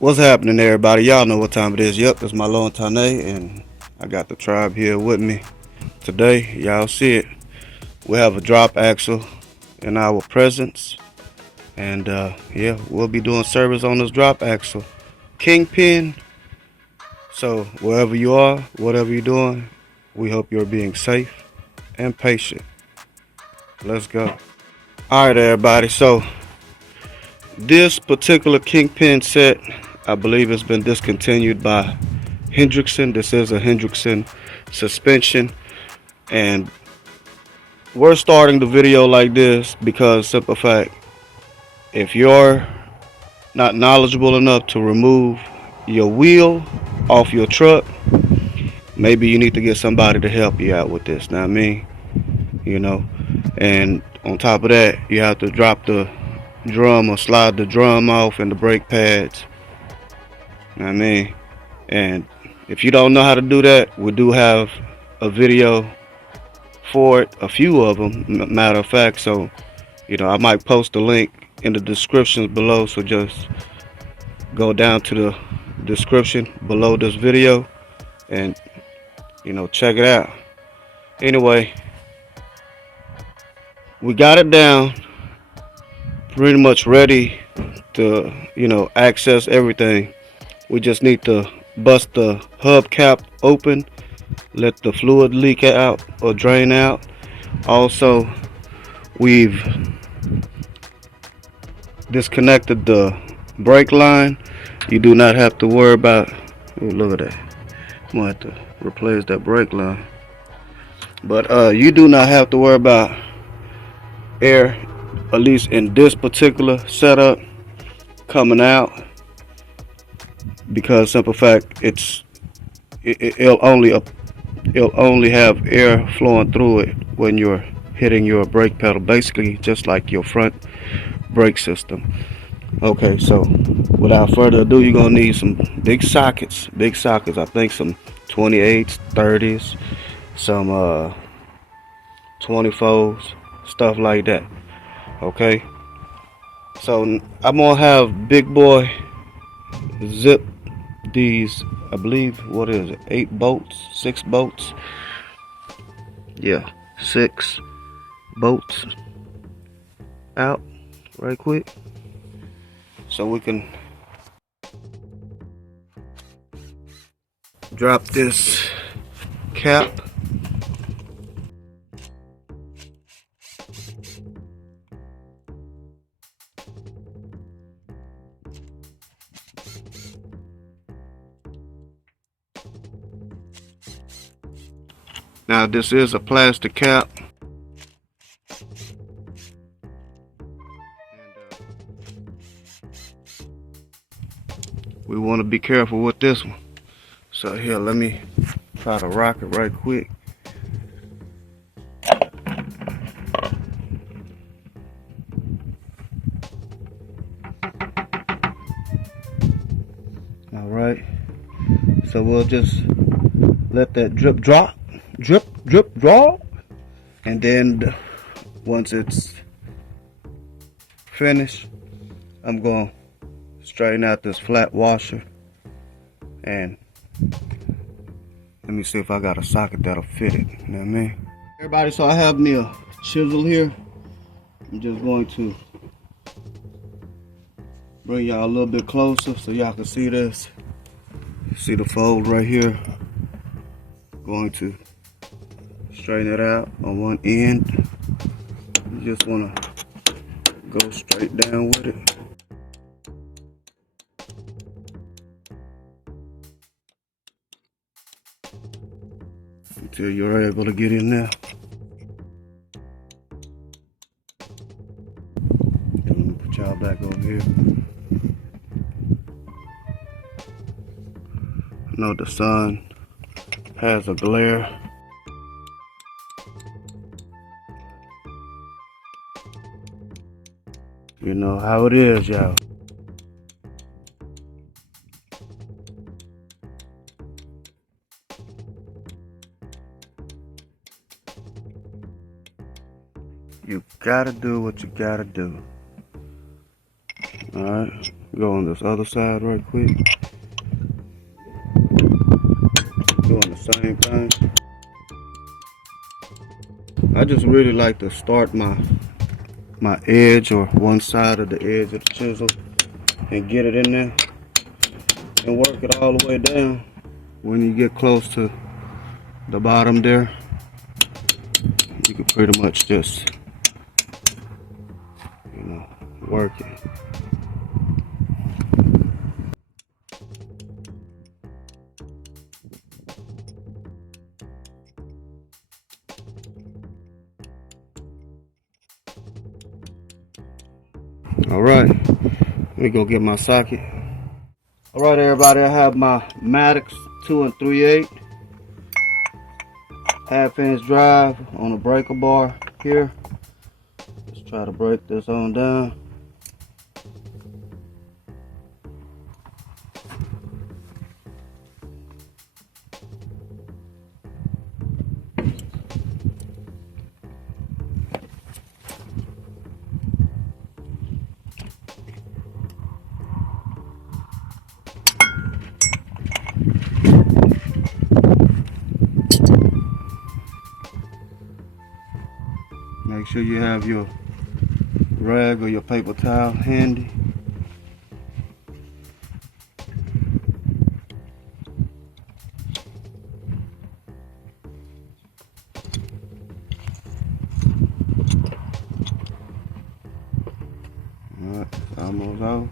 What's happening, everybody? Y'all know what time it is. Yep, it's Mahlon, Tane, and I got the tribe here with me today. Y'all see it. We have a drop axle in our presence, and yeah, we'll be doing service on this drop axle. Kingpin. So wherever you are, whatever you're doing, we hope you're being safe and patient. Let's go. All right, everybody. So this particular Kingpin set, I believe it's been discontinued by Hendrickson. This is a Hendrickson suspension, and we're starting the video like this because simple fact, if you're not knowledgeable enough to remove your wheel off your truck, maybe you need to get somebody to help you out with this. Now, and on top of that, you have to drop the drum or slide the drum off and the brake pads. And if you don't know how to do that, we do have a video for it, a few of them, matter of fact. So I might post a link in the description below, so just go down to the description below this video and check it out. Anyway, we got it down, pretty much ready to access everything. We just need to bust the hubcap open, let the fluid leak out or drain out. Also, we've disconnected the brake line. You do not have to worry about, oh, look at that, I'm gonna have to replace that brake line. But you do not have to worry about air, at least in this particular setup, coming out, because simple fact, it'll only have air flowing through it when you're hitting your brake pedal, basically just like your front brake system. Okay, so without further ado, you're gonna need some big sockets. I think some 28s, 30s, some 24s, stuff like that. Okay, so I'm gonna have big boy zip these, I believe, what is it, 8 bolts, 6 bolts, yeah, 6 bolts out right quick, so we can drop this cap. Now this is a plastic cap, we want to be careful with this one. So here, let me try to rock it right quick. All right, so we'll just let that drip drop, drip drop, and then once it's finished, I'm going to straighten out this flat washer, and let me see if I got a socket that'll fit it. You know what I mean? Everybody, so I have me a chisel here. I'm just going to bring y'all a little bit closer so y'all can see this. See the fold right here? Going to straighten it out on one end. You just want to go straight down with it. Until you're able to get in there. Let me put y'all back over here. I know the sun has a glare. You know how it is, y'all. You gotta do what you gotta do. Alright, go on this other side right quick. Doing the same thing. I just really like to start my edge, or one side of the edge of the chisel, and get it in there and work it all the way down. When you get close to the bottom there, you can pretty much just, you know, work it. All right, let me go get my socket. All right, everybody, I have my Maddox 2 3/8 half-inch drive on a breaker bar here. Let's try to break this on down. Make sure you have your rag or your paper towel handy. Alright, almost off.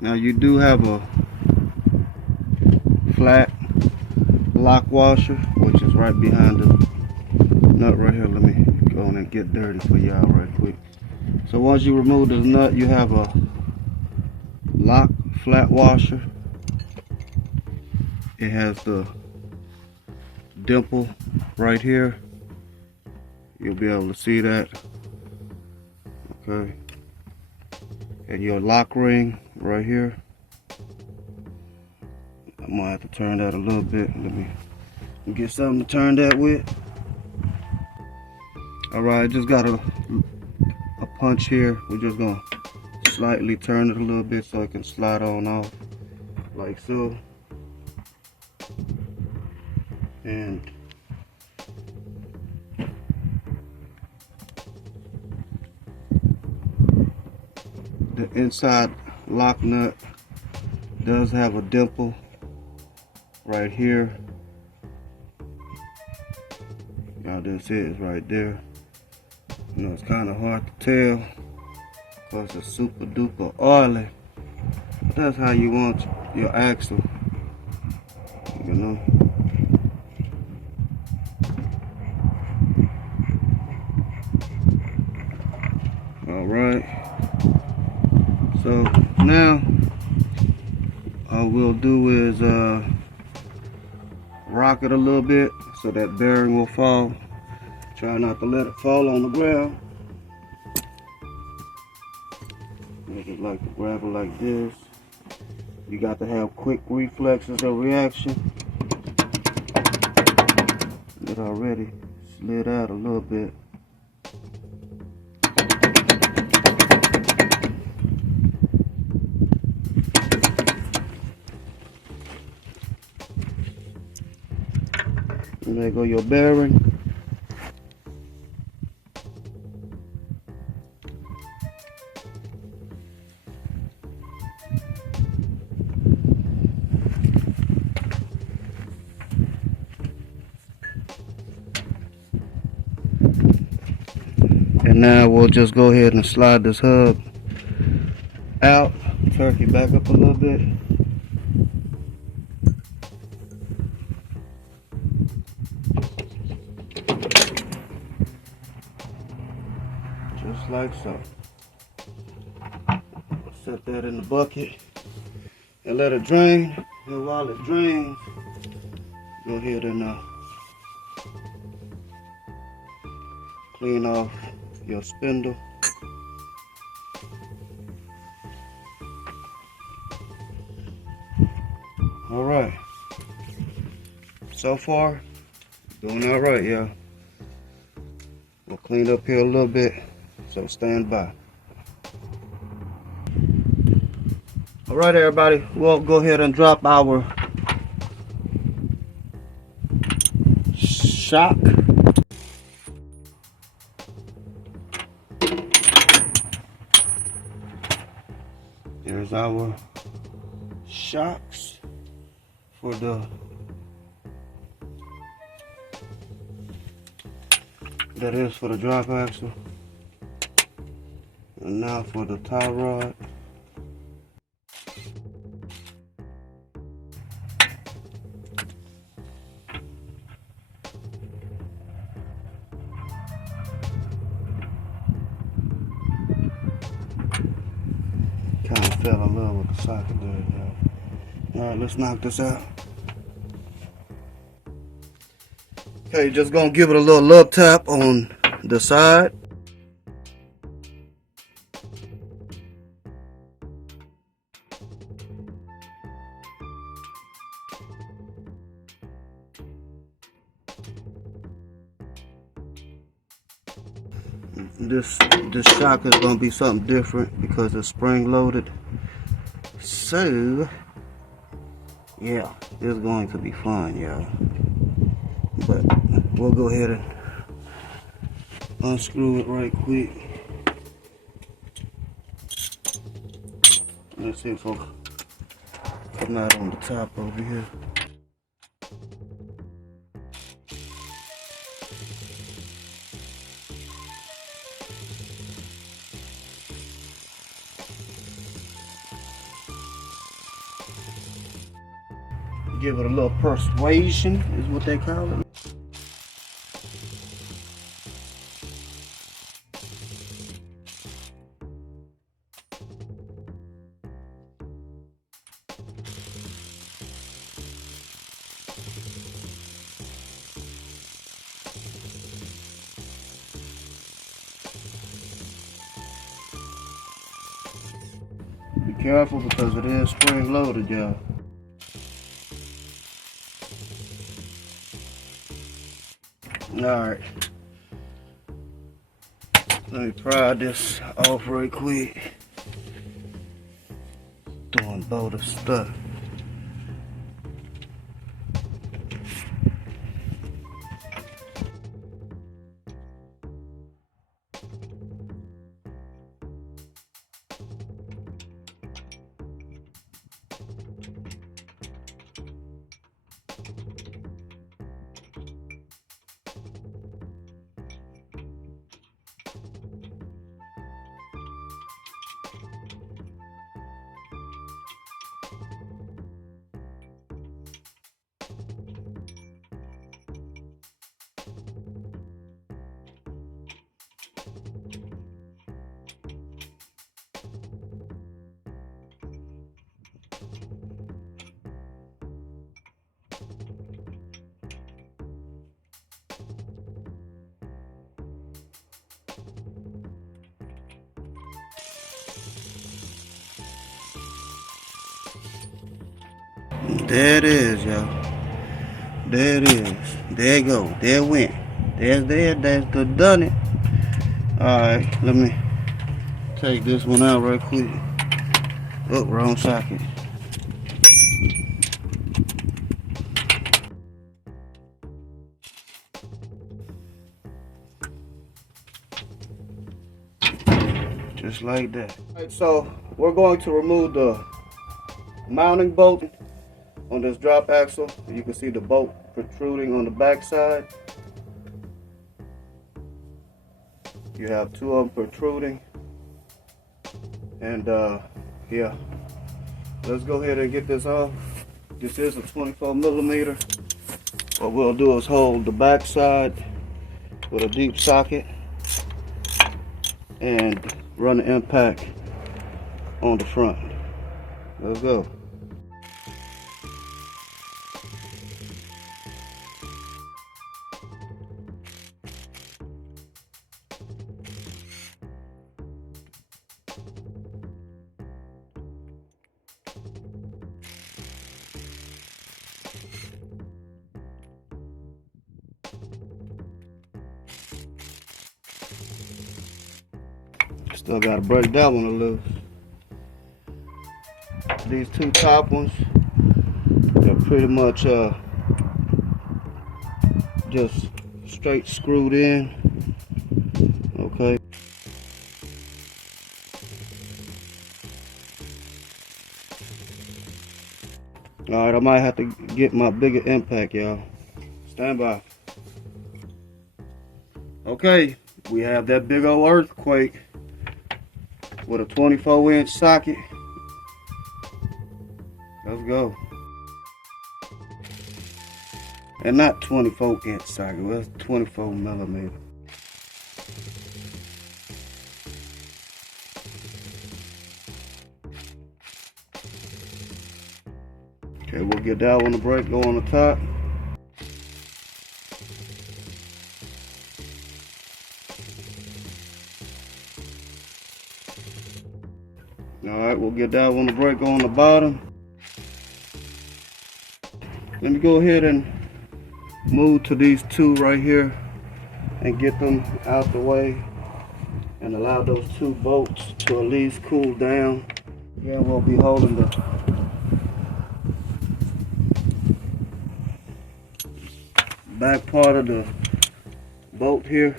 Now you do have a flat lock washer, which is right behind the nut right here. Let me go on and get dirty for y'all right quick. So once you remove this nut, you have a lock flat washer. It has the dimple right here. You'll be able to see that. Okay. And your lock ring right here. I'm gonna have to turn that a little bit. Let me get something to turn that with. Alright, just got a punch here. We're just gonna slightly turn it a little bit so it can slide on off like so. And the inside lock nut does have a dimple right here. Y'all didn't see it, it's right there. You know, it's kind of hard to tell because it's super duper oily. But that's how you want your axle, you know. All right. So now all we'll do is rock it a little bit so that bearing will fall. Try not to let it fall on the ground. Make it like to grab it like this. You got to have quick reflexes of reaction. It already slid out a little bit. And there go your bearing. And now we'll just go ahead and slide this hub out, turkey back up a little bit. Just like so. Set that in the bucket and let it drain. And while it drains, go ahead and clean off your spindle. All right. So far, doing all right, y'all. We'll clean up here a little bit, so stand by. All right, everybody, we'll go ahead and drop our shock. There's our shocks for the drop axle. And now for the tie rod. Kind of fell in love with the socket there, y'all. Alright, let's knock this out. Okay, just gonna give it a little love tap on the side. This shock is gonna be something different because it's spring loaded. So yeah, it's going to be fun, y'all. But we'll go ahead and unscrew it right quick. Let's see if I can come out on the top over here. Give it a little persuasion, is what they call it. Be careful because it is spring loaded, y'all. Alright, let me pry this off right quick. Doing both of stuff. There it is, y'all. There it is. There it go. There it went. There's the done it. Alright, let me take this one out right quick. Oh, wrong socket. Just like that. Alright, so we're going to remove the mounting bolt on this drop axle. You can see the bolt protruding on the back side. You have two of them protruding, and yeah, let's go ahead and get this off. This is a 24 millimeter. What we'll do is hold the back side with a deep socket and run the impact on the front. Let's go. Still gotta break that one loose. These two top ones, they're pretty much just straight screwed in. Okay. Alright, I might have to get my bigger impact, y'all. Stand by. Okay, we have that big old earthquake with a 24-inch socket. Let's go. And not 24-inch socket, well, that's 24 millimeter. Okay, we'll get that one to break, go on the top. Alright, we'll get that one to break, go on the bottom. Let me go ahead and move to these two right here and get them out the way and allow those two bolts to at least cool down. Yeah, we'll be holding the back part of the bolt here.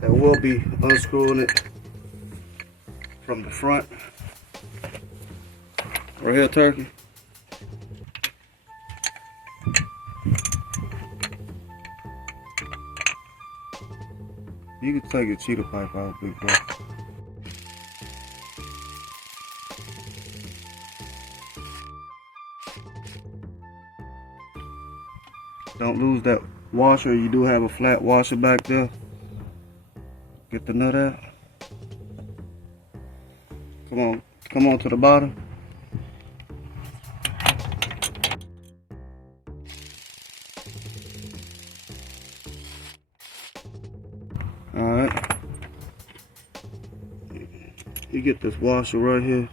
And we'll be unscrewing it from the front. Right here, Turkey. You can take your cheetah pipe out, big bro. Don't lose that washer. You do have a flat washer back there. Get the nut out. Come on to the bottom. Alright. You get this washer right here.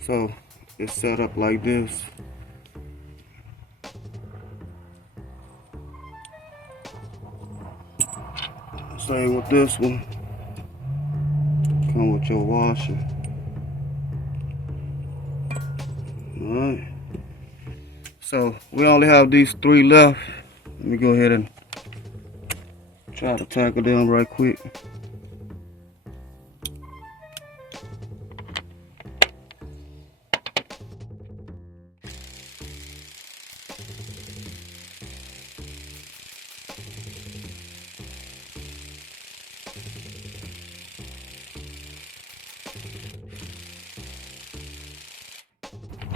So it's set up like this. Same with this one. Come with your washer. Alright. So we only have these three left. Let me go ahead and try to tackle them right quick.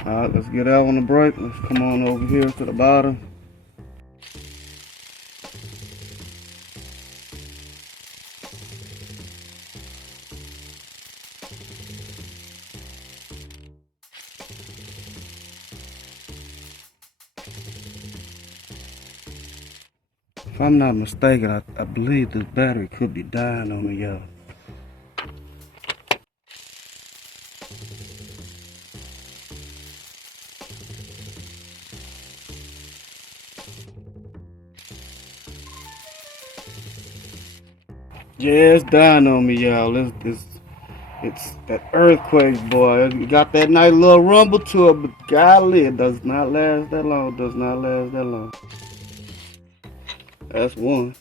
Alright, let's get that one to break. Let's come on over here to the bottom. If I'm not mistaken, I believe this battery could be dying on me, y'all. Yeah, it's dying on me, y'all. It's that earthquake, boy. It got that nice little rumble to it, but golly, it does not last that long. It does not last that long. That's one.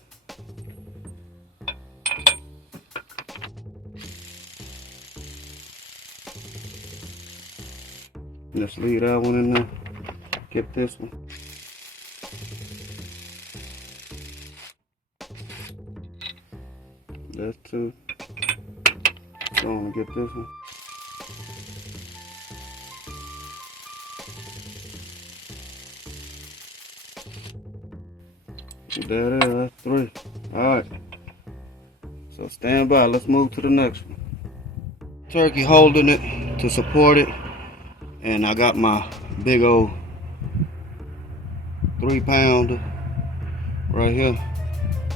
Let's leave that one in there. Get this one. That's two. Go on and get this one. There it is, that's three. Alright. So stand by, let's move to the next one. Turkey holding it to support it. And I got my big old 3-pounder right here.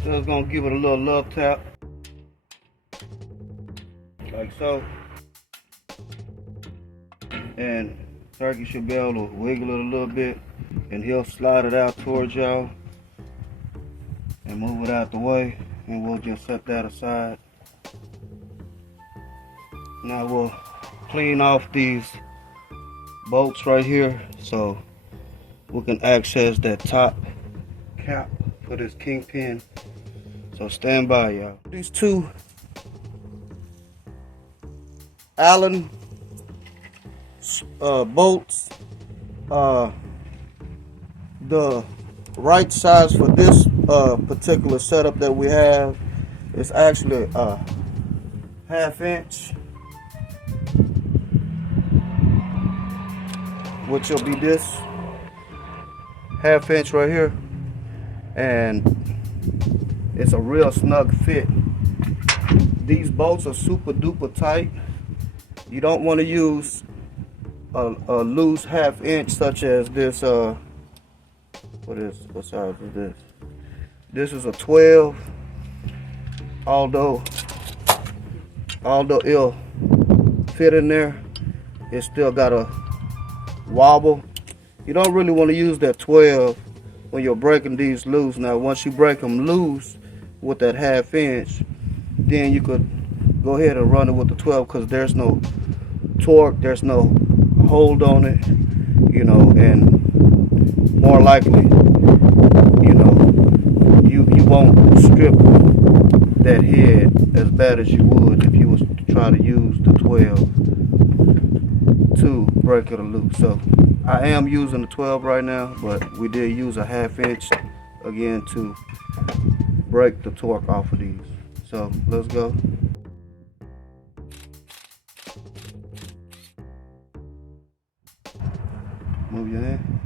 Just gonna give it a little love tap. Like so. And Turkey should be able to wiggle it a little bit and he'll slide it out towards y'all. and move it out the way, and we'll just set that aside. Now we'll clean off these bolts right here so we can access that top cap for this Kingpin. So stand by, y'all. These two Allen bolts, the right size for this particular setup that we have is actually a 1/2 inch, which will be this 1/2 inch right here, and it's a real snug fit. These bolts are super duper tight. You don't want to use a loose 1/2 inch such as this. What size is this? This is a 12. Although it'll fit in there, it still got a wobble. You don't really want to use that 12 when you're breaking these loose. Now once you break them loose with that 1/2 inch, then you could go ahead and run it with the 12, because there's no torque, there's no hold on it, you know, and more likely, you know, you won't strip that head as bad as you would if you was to try to use the 12 to break it loose. So I am using the 12 right now, but we did use a 1/2 inch again to break the torque off of these. So let's go. Move your hand.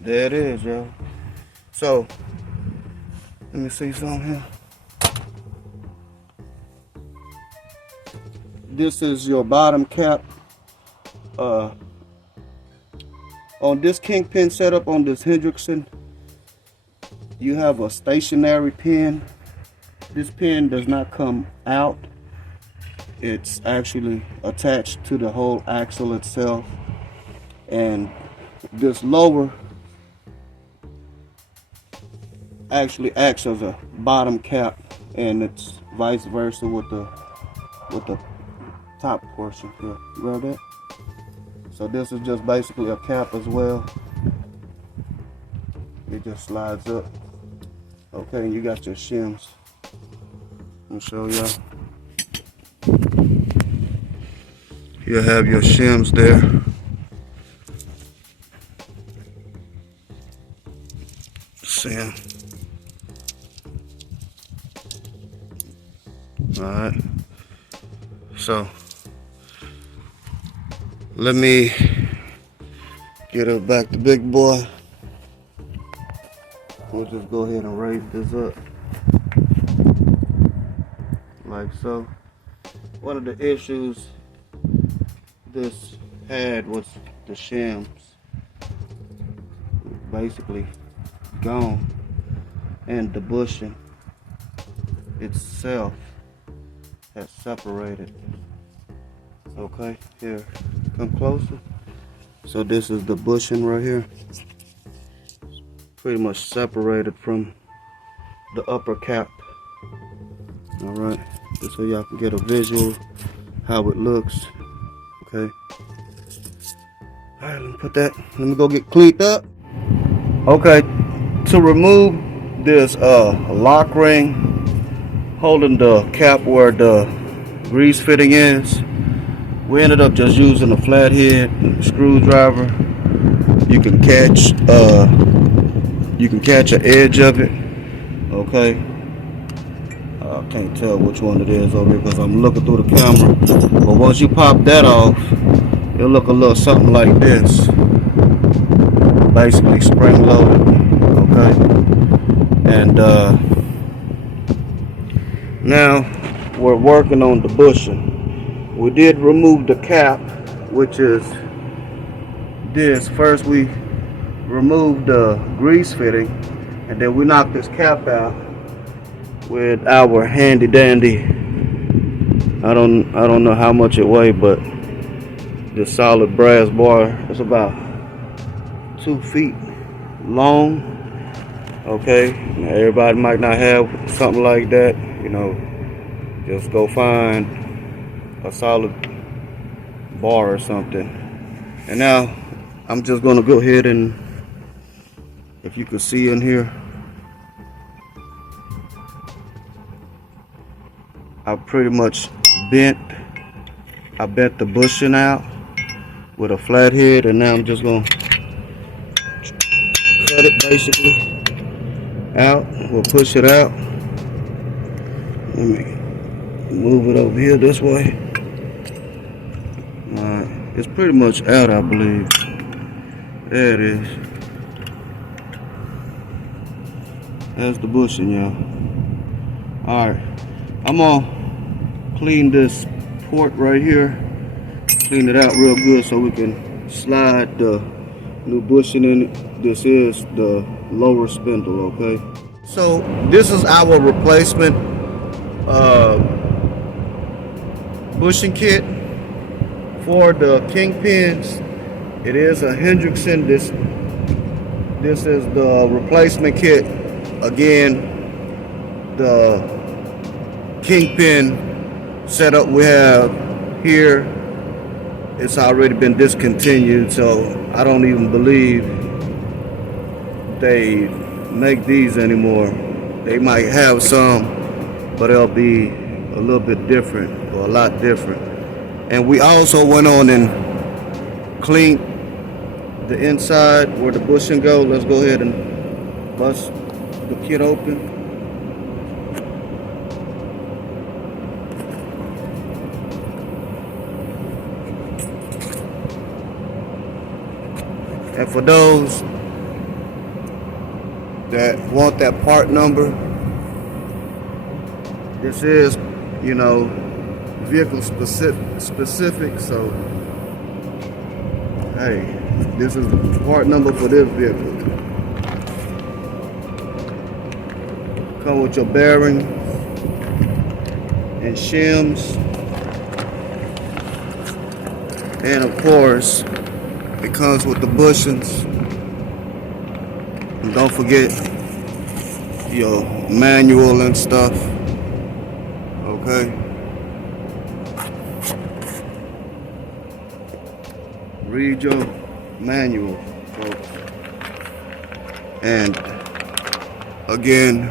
There it is, y'all. So let me see something here. This is your bottom cap. On this Kingpin setup, on this Hendrickson, you have a stationary pin. This pin does not come out. It's actually attached to the whole axle itself. And this lower actually acts as a bottom cap, and it's vice versa with the top portion here. You grab that? So this is just basically a cap as well. It just slides up. Okay, and you got your shims. I'll show y'all. You'll have your shims there. See. Alright. So let me get it back to big boy. We'll just go ahead and raise this up like so. One of the issues this had was the shims basically gone, and the bushing itself has separated. Okay, here, come closer. So this is the bushing right here. It's pretty much separated from the upper cap. All right, just so y'all can get a visual how it looks. Okay. All right, let me put that. Let me go get cleaned up. Okay, to remove this lock ring holding the cap where the grease fitting is, we ended up just using a flathead and a screwdriver. You can catch an edge of it. Okay, I can't tell which one it is over here because I'm looking through the camera. But once you pop that off, it'll look a little something like this. Basically spring loaded. Okay, and now we're working on the bushing. We did remove the cap, which is this. First we removed the grease fitting, and then we knocked this cap out with our handy dandy, I don't know how much it weighed, but this solid brass bar is about 2 feet long. Okay, now everybody might not have something like that. You know, just go find a solid bar or something. And now I'm just gonna go ahead and, if you can see in here, I pretty much bent the bushing out with a flathead, and now I'm just gonna cut it basically out. We'll push it out. Let me move it over here this way. Alright, it's pretty much out, I believe. There it is. That's the bushing, y'all. Alright, I'm gonna clean this port right here. Clean it out real good so we can slide the new bushing in it. This is the lower spindle, okay? So this is our replacement bushing kit for the Kingpins. It is a Hendrickson. This is the replacement kit. Again, the Kingpin setup we have here, it's already been discontinued, so I don't even believe they make these anymore. They might have some, but they'll be a little bit different, or a lot different. And we also went on and cleaned the inside where the bushing go. Let's go ahead and bust the kit open. And for those that want that part number, this is, you know, vehicle specific, so hey, this is the part number for this vehicle. Come with your bearing and shims, and of course it comes with the bushings. And don't forget your manual and stuff. Okay. Read your manual, folks. And again,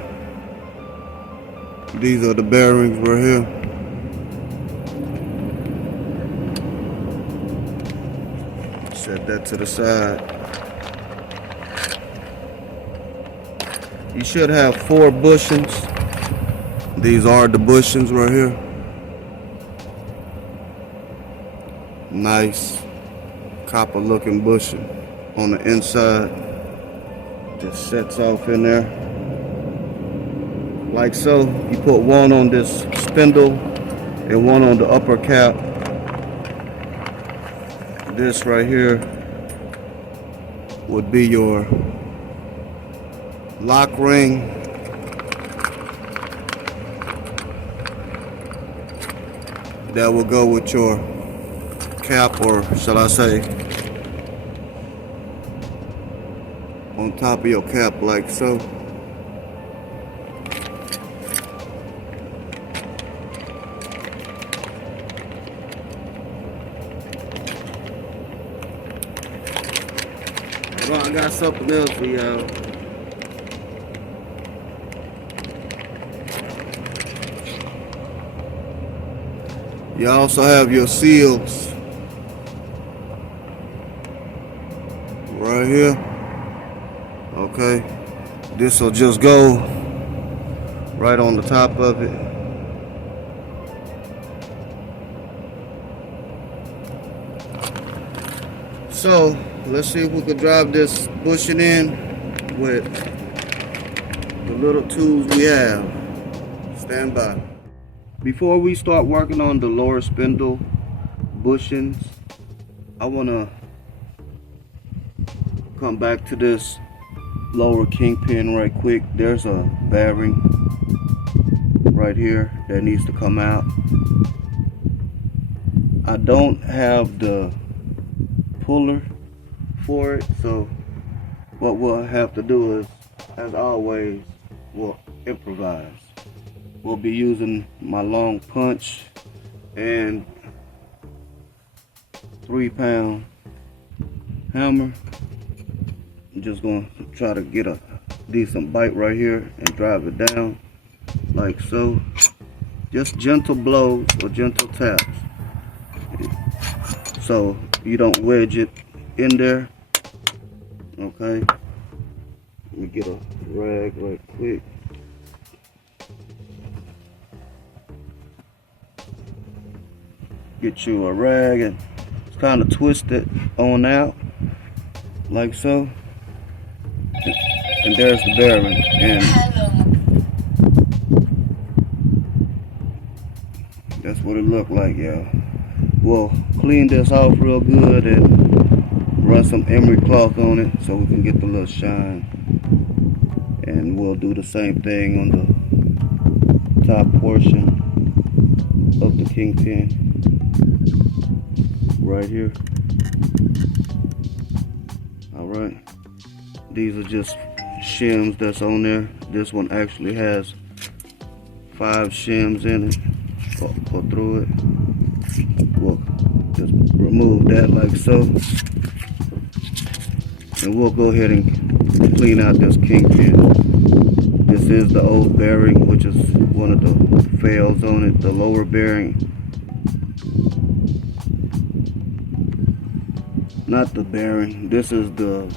these are the bearings right here. Set that to the side. You should have 4 bushings. These are the bushings right here. Nice copper looking bushing on the inside. Just sets off in there like so. You put one on this spindle and one on the upper cap. This right here would be your lock ring. That will go with your cap, or shall I say, on top of your cap like so. Well, I got something else for y'all. You also have your seals right here. Okay, this will just go right on the top of it. So let's see if we can drive this bushing in with the little tools we have. Stand by. Before we start working on the lower spindle bushings, I want to come back to this lower kingpin right quick. There's a bearing right here that needs to come out. I don't have the puller for it, so what we'll have to do is, as always, we'll improvise. We'll be using my long punch and 3-pound hammer. I'm just going to try to get a decent bite right here and drive it down like so. Just gentle blows or gentle taps, so you don't wedge it in there. Okay, let me get a rag right quick. Get you a rag and kind of twist it on out like so, and there's the bearing. And that's what it looked like, y'all. We'll clean this off real good and run some emery cloth on it so we can get the little shine. And we'll do the same thing on the top portion of the Kingpin right here. Alright, these are just shims that's on there. This one actually has 5 shims in it. Pull through it. We'll just remove that like so, and we'll go ahead and clean out this Kingpin. This is the old bearing, which is one of the fails on it, the lower bearing. Not the bearing, this is the,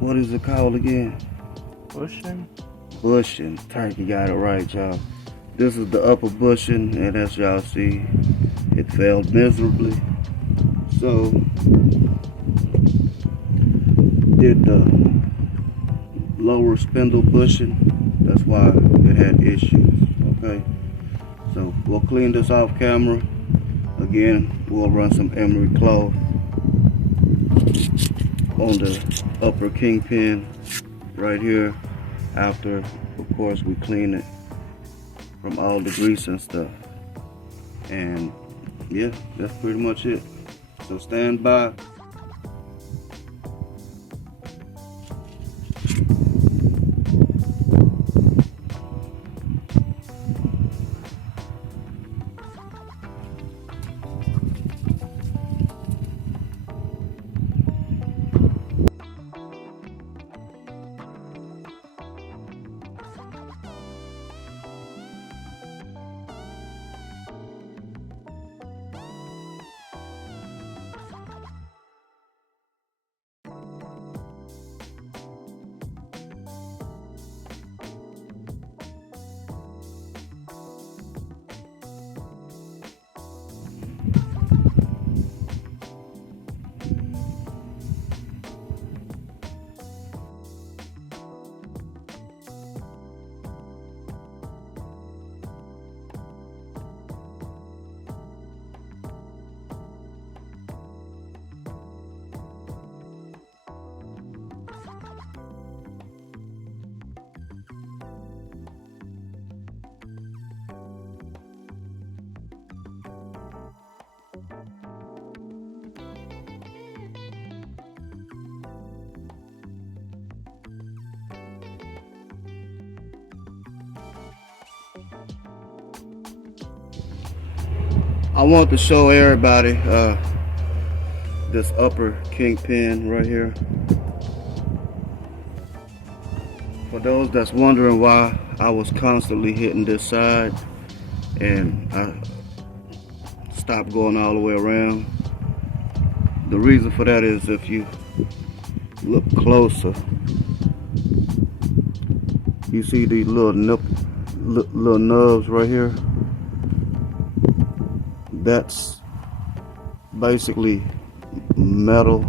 what is it called again? Bushing? Bushing. Turkey got it right, y'all. This is the upper bushing, and as y'all see, it failed miserably. So, did the lower spindle bushing. That's why it had issues. Okay, so we'll clean this off camera. Again, we'll run some emery cloth on the upper Kingpin right here. After, of course, we clean it from all the grease and stuff. And yeah, that's pretty much it. So stand by. I want to show everybody this upper Kingpin right here. For those that's wondering why I was constantly hitting this side and I stopped going all the way around, the reason for that is if you look closer, you see these little nubs right here. That's basically metal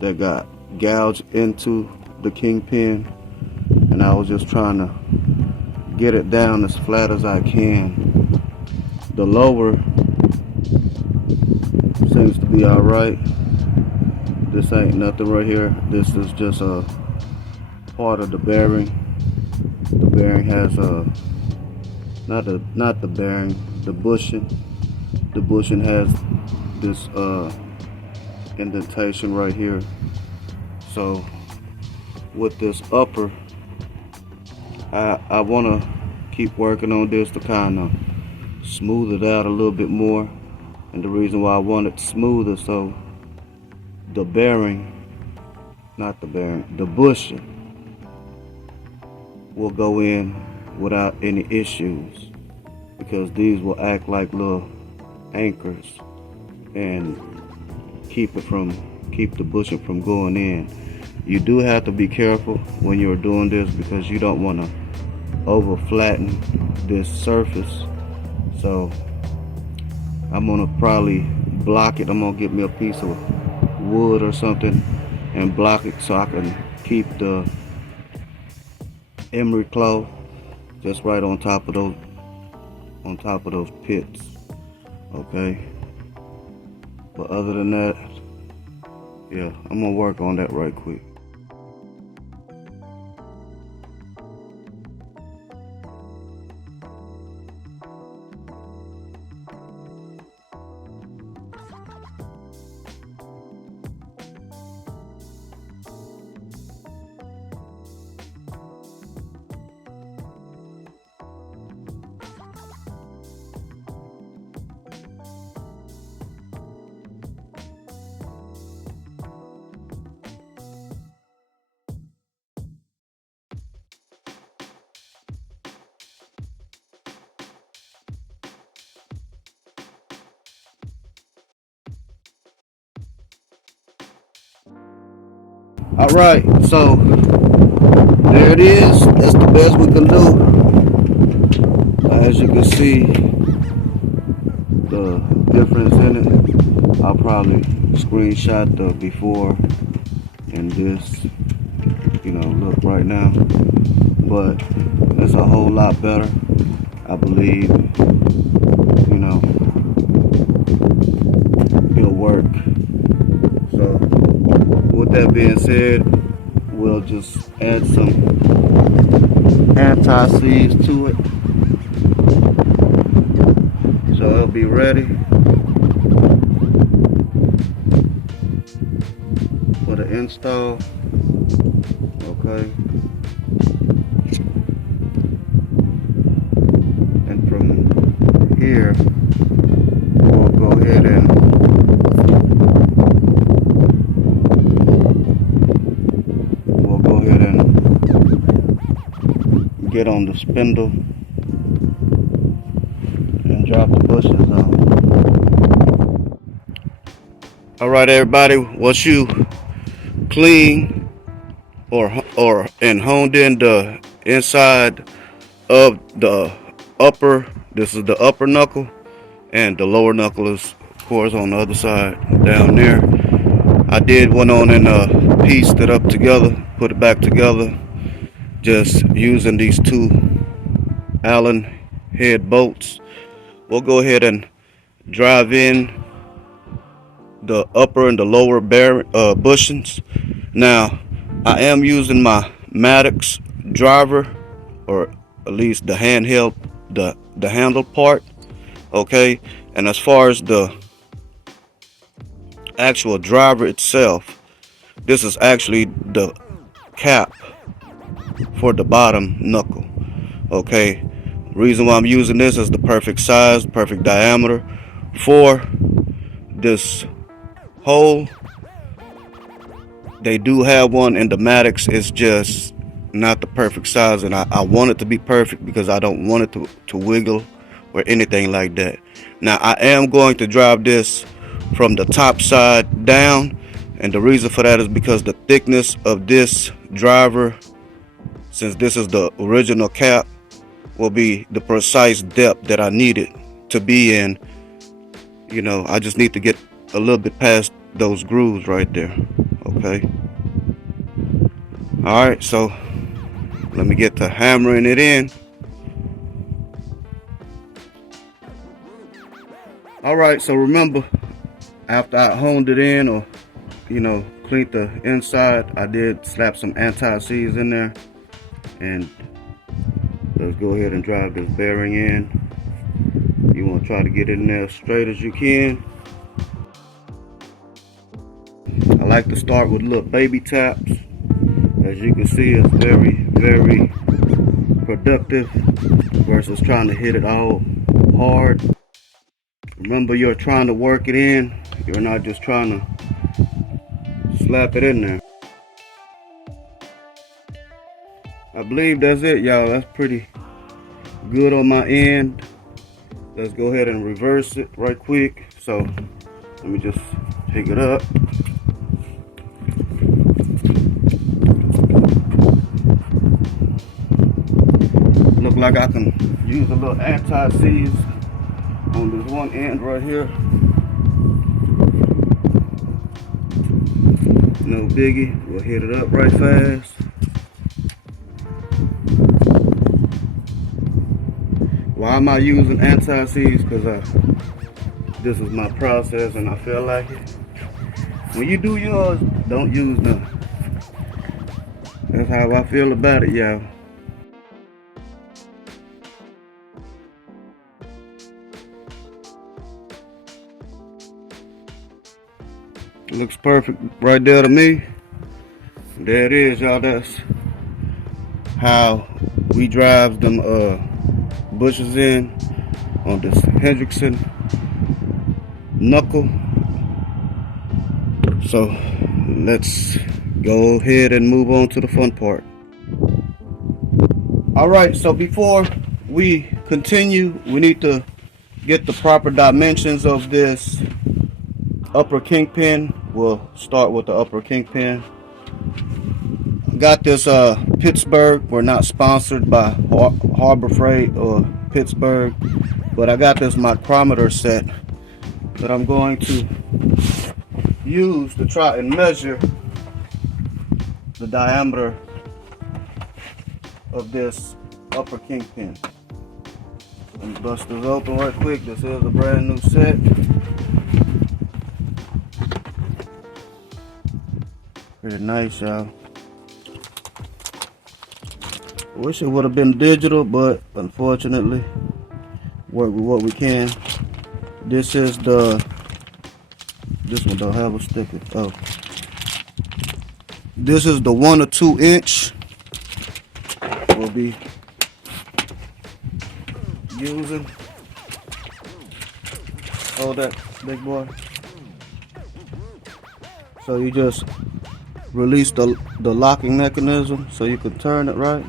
that got gouged into the Kingpin, and I was just trying to get it down as flat as I can. The lower seems to be alright. This ain't nothing right here. This is just a part of the bearing. The bearing has a not the bearing, the bushing. The bushing has this indentation right here. So with this upper, I want to keep working on this to kind of smooth it out a little bit more. And the reason why I want it smoother, so the bearing, not the bearing, the bushing will go in without any issues, because these will act like little anchors and keep the bushing from going in. You do have to be careful when you're doing this, because you don't want to over flatten this surface. So I'm gonna probably block it. I'm gonna get me a piece of wood or something and block it so I can keep the emery cloth just right on top of those pits. Okay, but other than that, yeah, I'm gonna work on that right quick. All right, so there it is. That's the best we can do. As you can see, the difference in it. I'll probably screenshot the before and this, look right now. But it's a whole lot better, I believe. It'll work. So with that being said, we'll just add some anti-seize to it, so it'll be ready for the install. Okay, and from here we'll go ahead and get on the spindle and drop the bushes on. All right, everybody, once you clean and honed in the inside of the upper, this is the upper knuckle, and the lower knuckle is of course on the other side down there. I went on and pieced it up together, put it back together, just using these two Allen head bolts. We'll go ahead and drive in the upper and the lower bushings. Now, I am using my Maddox driver, or at least the handheld, the handle part. Okay, and as far as the actual driver itself, this is actually the cap for the bottom knuckle. Okay, reason why I'm using this is the perfect size, perfect diameter for this hole. They do have one in the Maddox, it's just not the perfect size, and I want it to be perfect because I don't want it to wiggle or anything like that. Now I am going to drive this from the top side down, and the reason for that is because the thickness of this driver, since this is the original cap, will be the precise depth that I need it to be in. I just need to get a little bit past those grooves right there. Okay. All right, so let me get to hammering it in. All right, so remember, after I honed it in, or cleaned the inside, I did slap some anti-seize in there. And let's go ahead and drive this bearing in. You want to try to get it in there as straight as you can. like to start with little baby taps. As you can see, it's very, very productive versus trying to hit it all hard. Remember, you're trying to work it in. You're not just trying to slap it in there. I believe that's it, y'all. That's pretty good on my end. Let's go ahead and reverse it right quick. So let me just pick it up. Look like I can use a little anti-seize on this one end right here. No biggie. We'll hit it up right fast. Why am I using anti-seize? Because this is my process and I feel like it. When you do yours, don't use none. That's how I feel about it, y'all. Looks perfect right there to me. There it is, y'all. That's how we drive them bushes in on this Hendrickson knuckle. So let's go ahead and move on to the fun part. Alright, so before we continue, we need to get the proper dimensions of this upper kingpin. We'll start with the upper kingpin. Got this Pittsburgh. We're not sponsored by Harbor Freight or Pittsburgh, but I got this micrometer set that I'm going to use to try and measure the diameter of this upper kingpin. Let me bust this open right quick. This is a brand new set. Pretty nice, y'all. Wish it would have been digital, but unfortunately, work with what we can. This is the. This one don't have a sticker. Oh, this is the 1 or 2 inch. We'll be using. Hold that, big boy. So you just release the locking mechanism so you can turn it right.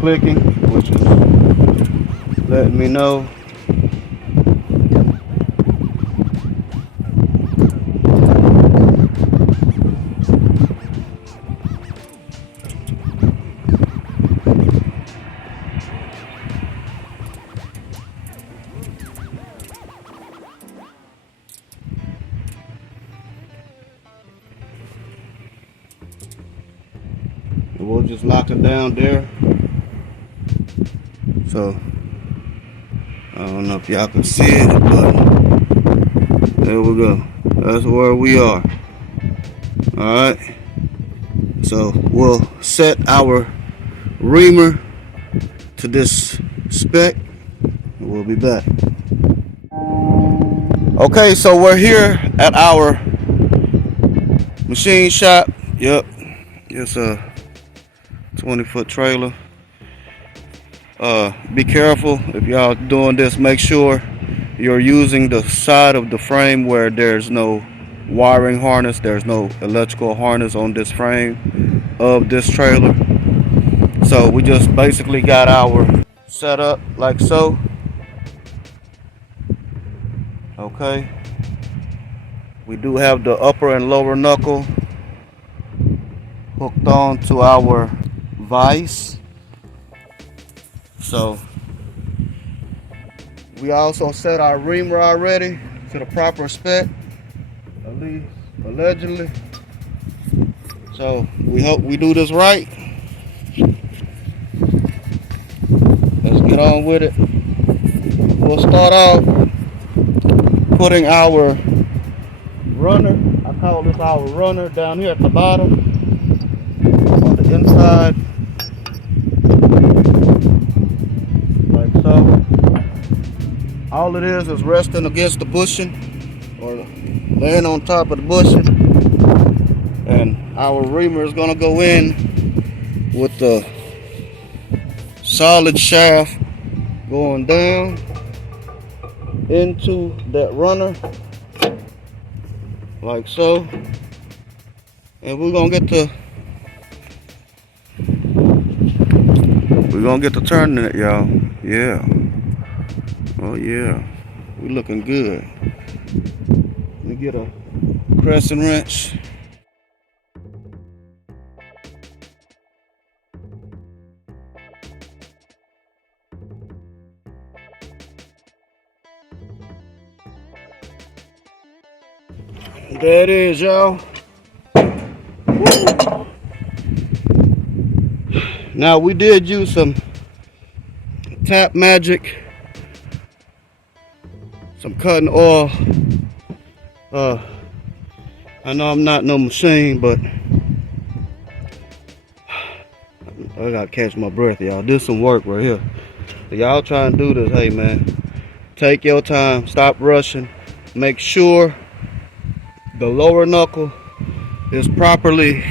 Clicking, which is letting me know we'll just lock it down there. So I don't know if y'all can see it, but there we go. That's where we are. Alright. So we'll set our reamer to this spec and we'll be back. Okay, so we're here at our machine shop. Yep. It's a 20-foot trailer. Be careful if y'all doing this. Make sure you're using the side of the frame where there's no wiring harness, there's no electrical harness on this frame of this trailer. So we just basically got our setup like so. Okay, we do have the upper and lower knuckle hooked on to our vise. So We also set our reamer already to the proper spec, at least allegedly. So we hope we do this right. Let's get on with it. We'll start off putting our runner, I call this our runner, down here at the bottom on the inside, like so. All it is resting against the bushing or laying on top of the bushing, and our reamer is going to go in with the solid shaft going down into that runner like so, and we're gonna get to turning it, y'all. Yeah, oh yeah, we're looking good. Let me get a crescent wrench. There it is, y'all. Now we did use some Tap Magic, some cutting oil. I know I'm not no machine, but I gotta catch my breath, y'all. Do some work right here. So y'all try and do this. Hey man, take your time, stop rushing, make sure the lower knuckle is properly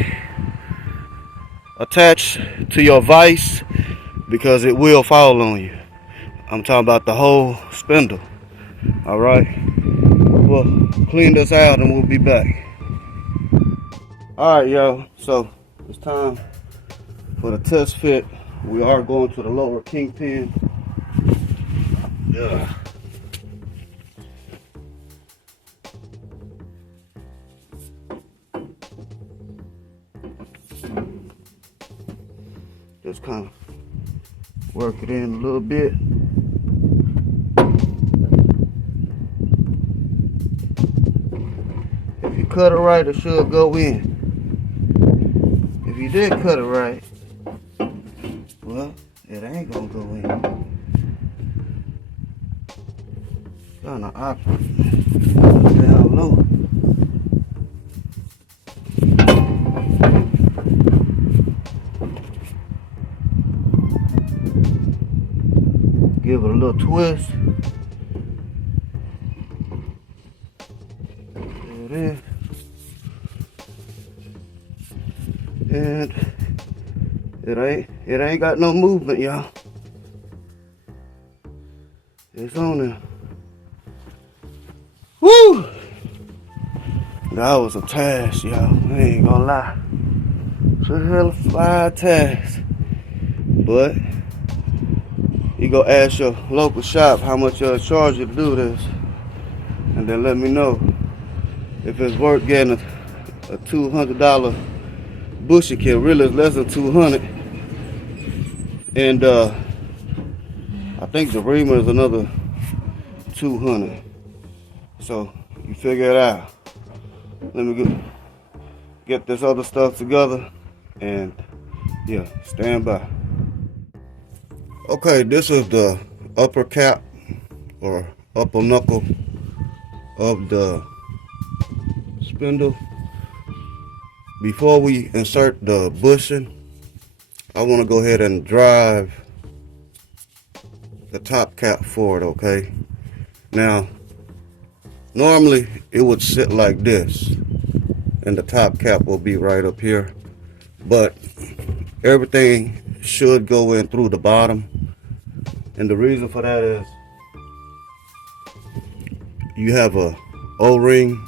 attached to your vise, because it will fall on you. I'm talking about the whole spindle. All right, we'll clean this out and we'll be back. All right, y'all, so it's time for the test fit. We are going to the lower kingpin. Yeah. Just kind of work it in a little bit. If you cut it right, it should go in. If you did cut it right, well, it ain't gonna go in. Kinda awkward. Down low. Give it a little twist. There it is. And it ain't got no movement, y'all. It's on there. Woo! That was a task, y'all. I ain't gonna lie. It's a hell of a task. But you go ask your local shop how much they'll charge you to do this, and then let me know if it's worth getting a $200 bushing kit. Really, it's less than $200, and I think the reamer is another $200. So you figure it out. Let me get this other stuff together, and yeah, stand by. Okay, this is the upper cap or upper knuckle of the spindle. Before we insert the bushing, I want to go ahead and drive the top cap forward, okay? Now, normally it would sit like this, and the top cap will be right up here, but everything should go in through the bottom. And the reason for that is you have a O-ring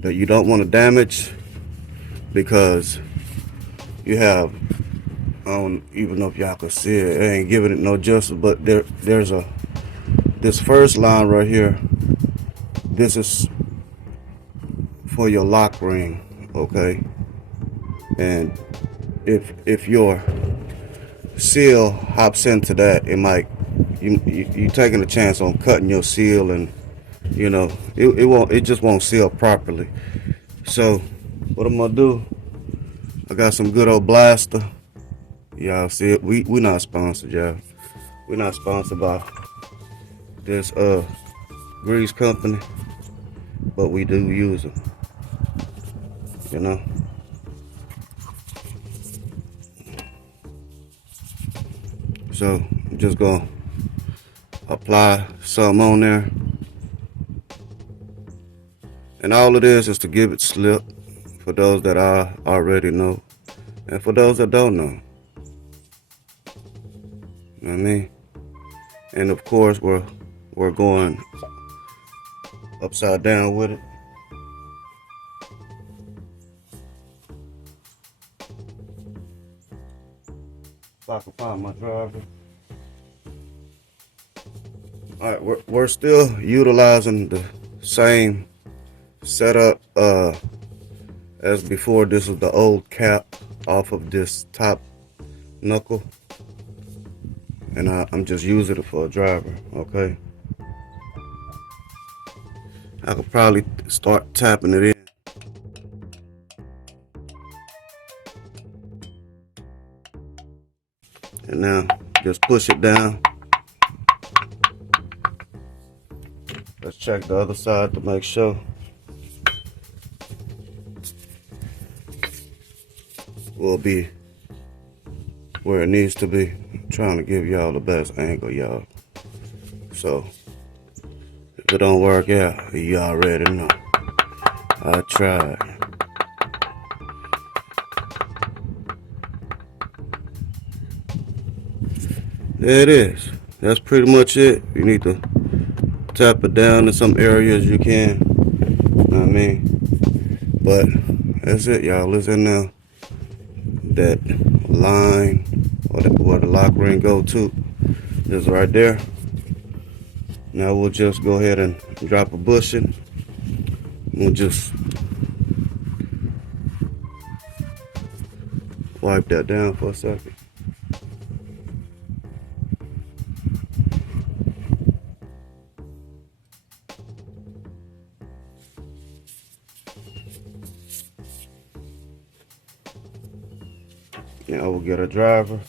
that you don't want to damage, because you have, I don't even know if y'all can see it, I ain't giving it no justice, but there's this first line right here. This is for your lock ring, okay? And if your seal hops into that, it might you taking a chance on cutting your seal, and you know it just won't seal properly. So what I'm gonna do, I got some good old blaster. Y'all see it? We not sponsored, y'all. We're not sponsored by this grease company, but we do use them, you know. So I'm just gonna apply some on there, and all it is to give it slip for those that I already know, and for those that don't know. You know what I mean? And of course we're going upside down with it. If I can find my driver. All right, we're still utilizing the same setup as before. This is the old cap off of this top knuckle, and I'm just using it for a driver. Okay, I could probably start tapping it in. And now just push it down. Let's check the other side to make sure. Will be where it needs to be. I'm trying to give y'all the best angle, y'all. So if it don't work out, you already know. I tried. There it is. That's pretty much it. You need to tap it down in some areas you can. You know what I mean? But that's it, y'all. It's in there. That line or where the lock ring go to is right there. Now we'll just go ahead and drop a bushing. We'll just wipe that down for a second. Now we'll get a driver.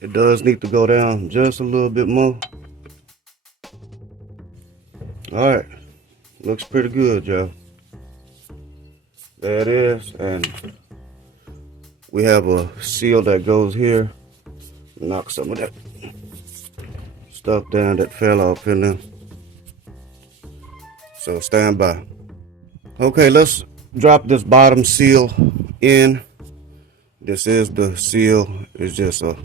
It does need to go down just a little bit more. All right, looks pretty good, y'all. There it is, and we have a seal that goes here. Knock some of that stuff down that fell off in there. So stand by. Okay, let's drop this bottom seal in. This is the seal. It's just a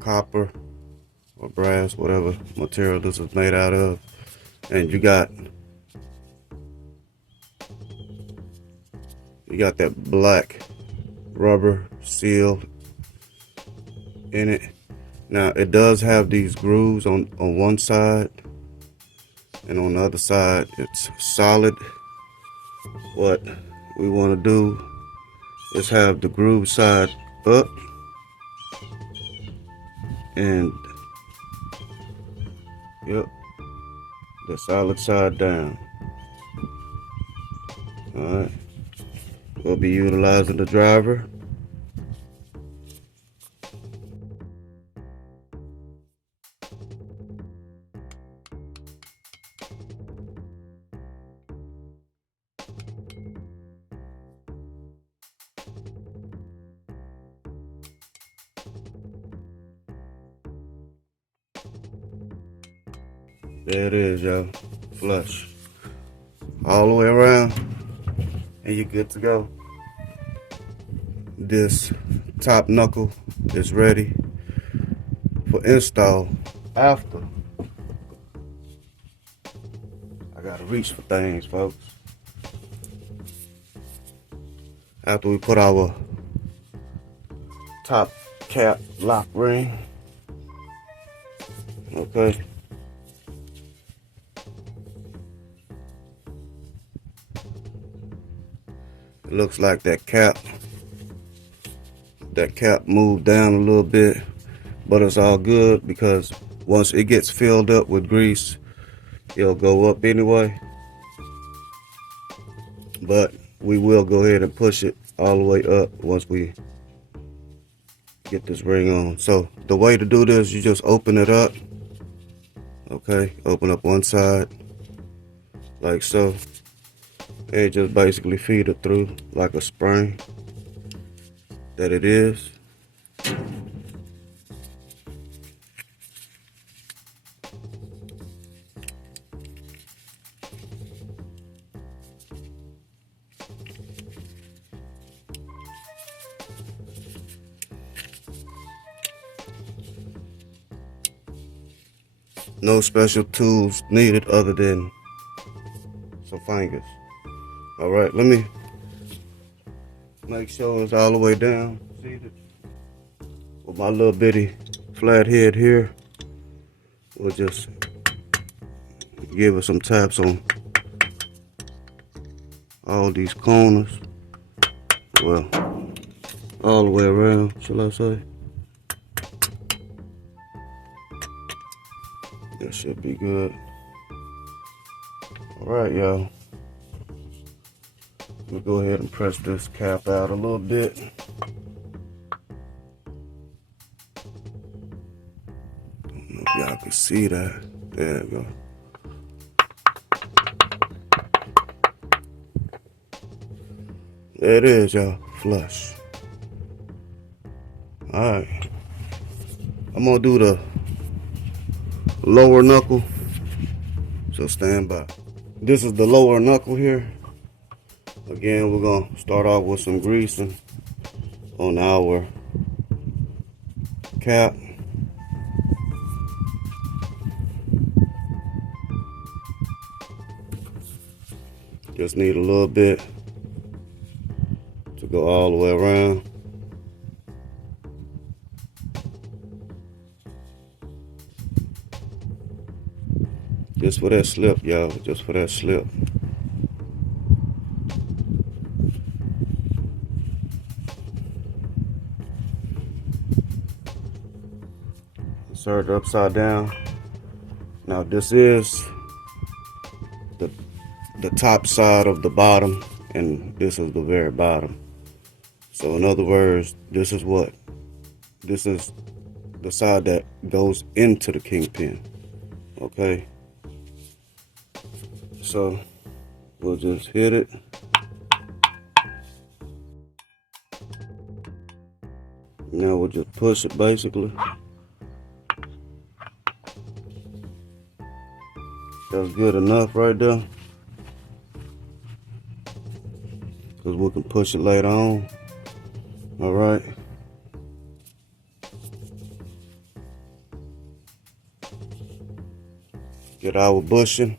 copper or brass, whatever material this is made out of. And you got that black rubber seal in it. Now it does have these grooves on one side, and on the other side it's solid. What we want to do is have the groove side up and the solid side down. Alright, we'll be utilizing the driver. There it is, y'all. Flush. All the way around, and you're good to go. This top knuckle is ready for install. After, I gotta reach for things, folks. after we put our top cap lock ring. Okay. It looks like that cap moved down a little bit, but it's all good because once it gets filled up with grease, it'll go up anyway. But we will go ahead and push it all the way up once we get this ring on. So the way to do this, you just open it up. Okay, open up one side like so, and just basically feed it through like a spring that it is. No special tools needed other than some fingers. All right, let me make sure it's all the way down. See that? With my little bitty flat head here, we'll just give it some taps on all these corners. Well, all the way around, shall I say? That should be good. All right, y'all. We'll go ahead and press this cap out a little bit. I don't know if y'all can see that. There we go. There it is, y'all. Flush. All right. I'm gonna do the lower knuckle, so stand by. This is the lower knuckle here. Again, we're gonna start off with some greasing on our cap. Just need a little bit to go all the way around. Just for that slip, y'all, just for that slip. Insert it upside down. Now this is the top side of the bottom, and this is the very bottom. So in other words, this is the side that goes into the kingpin. Okay. So we'll just hit it. Now we'll just push it basically. That's good enough right there, because we can push it later on. All right. Get our bushing.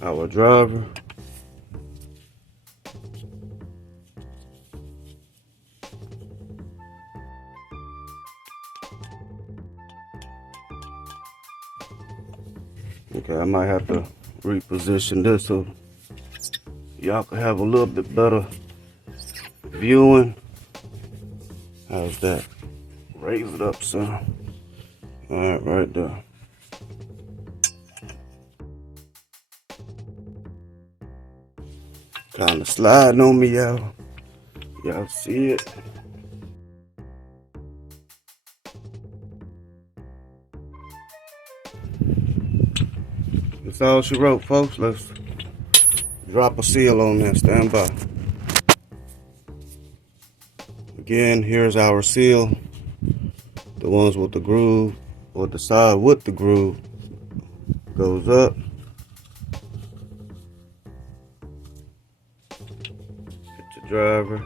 Our driver. Okay, I might have to reposition this so y'all can have a little bit better viewing. How's that? Raise it up some. All right, right there. Kind of sliding on me, y'all. Y'all see it? That's all she wrote, folks. Let's drop a seal on that. Stand by. Again, here's our seal. The ones with the groove, or the side with the groove, goes up. Get your driver.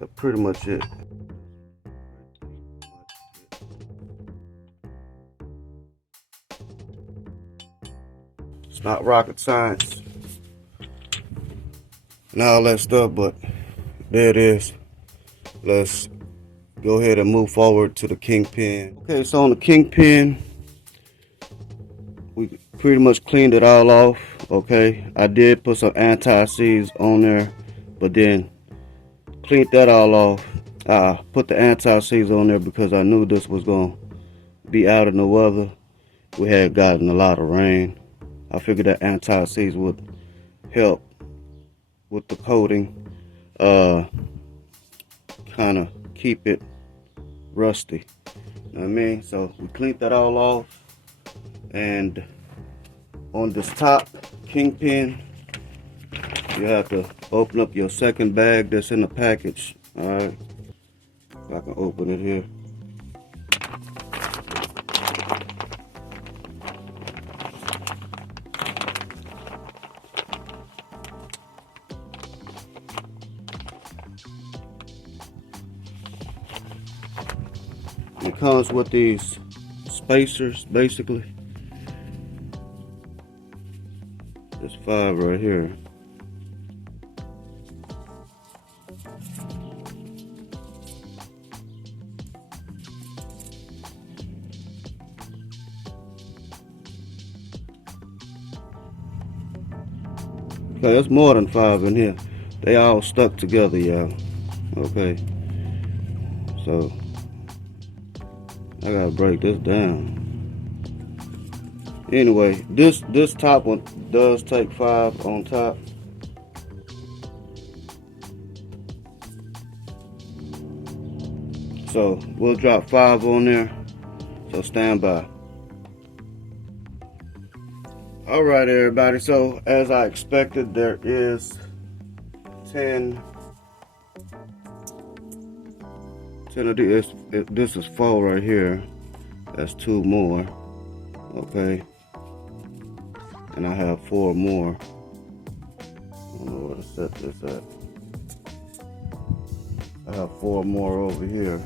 That's pretty much it. It's not rocket science and all that stuff, but there it is. Let's go ahead and move forward to the Kingpin. Okay, so on the Kingpin, we pretty much cleaned it all off. Okay, I did put some anti-seize on there, but then cleaned that all off. I put the anti-seize on there because I knew this was going to be out in the weather. We had gotten a lot of rain. I figured that anti-seize would help with the coating, kind of keep it rusty. You know what I mean? So we cleaned that all off, and on this top Kingpin, you have to open up your second bag that's in the package. All right, if I can open it here. It comes with these spacers, basically. There's 5 right here. Okay, there's more than 5 in here. They all stuck together, y'all. Okay. So I gotta break this down. Anyway, this top one does take 5 on top. So we'll drop 5 on there. So stand by. Alright everybody, so as I expected, there is 10 of these. This is 4 right here. That's 2 more. Okay. And I have 4 more. I don't know where to set this at. I have 4 more over here.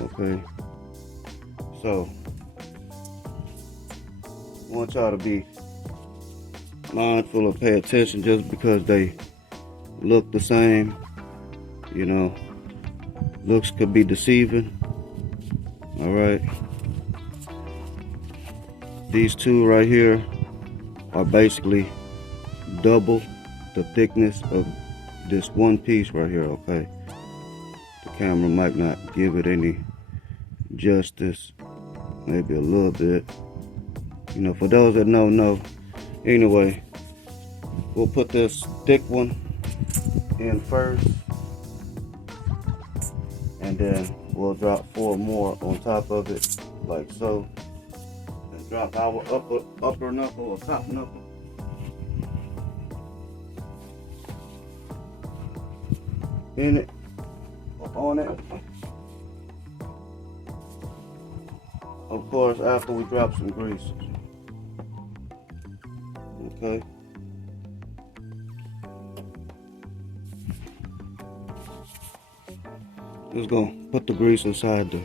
Okay. So I want y'all to be mindful or pay attention just because they look the same. You know, looks could be deceiving. All right. These 2 right here are basically double the thickness of this one piece right here. Okay. The camera might not give it any justice, maybe a little bit. You know, for those that don't know, anyway, we'll put this thick one in first, and then we'll drop 4 more on top of it, like so, and drop our upper knuckle or top knuckle. In it, or on it. Of course, after we drop some grease. Okay. Just gonna put the grease inside the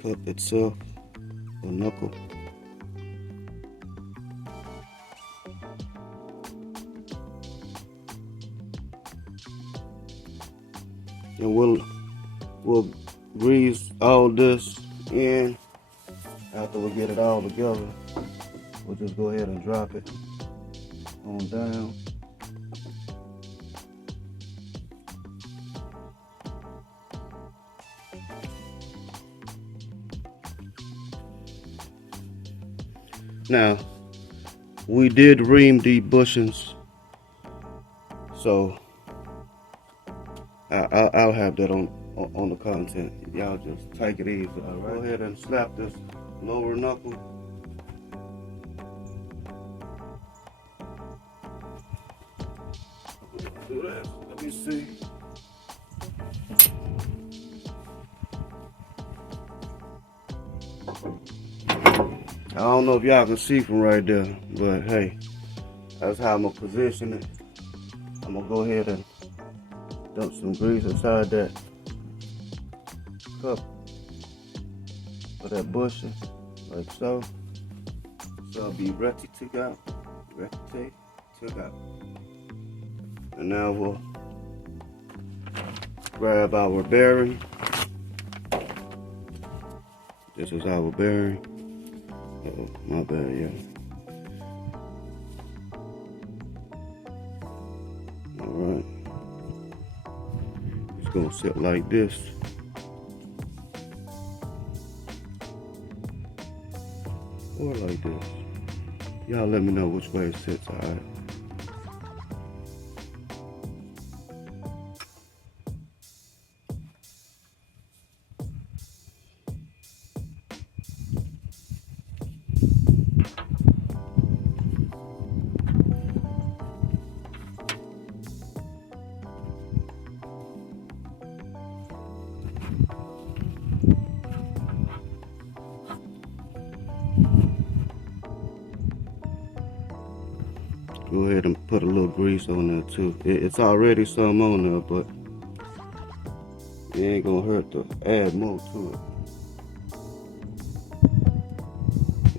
cup itself, or knuckle. And we'll grease all this in after we get it all together. We'll just go ahead and drop it on down. Now, we did ream the bushings, so I'll have that on the content. Y'all just take it easy. All right. Go ahead and slap this lower knuckle. Do that. Let me see. I don't know if y'all can see from right there, but hey, that's how I'm gonna position it. I'm gonna go ahead and dump some grease inside that cup for that bushing, like so. So I'll be ready to go. Ready to go. And now we'll grab our bearing. This is our bearing. Uh-oh, my bad, yeah. Alright. It's gonna sit like this. Or like this. Y'all let me know which way it sits, alright? Go ahead and put a little grease on there too. It's already some on there, but it ain't gonna hurt to add more to it.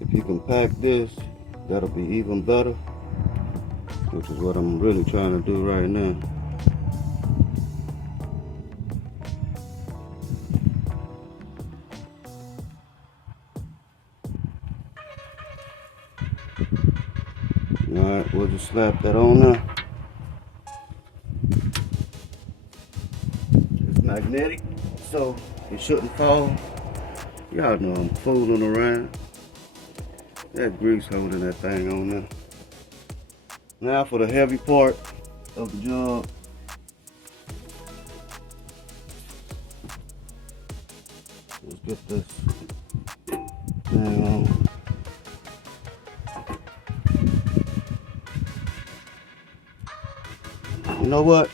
If you can pack this, that'll be even better, which is what I'm really trying to do right now. Alright, we'll just slap that on there. It's magnetic, so it shouldn't fall. Y'all know I'm fooling around. That grease holding that thing on there. Now for the heavy part of the job. Let's get this thing on. You know what?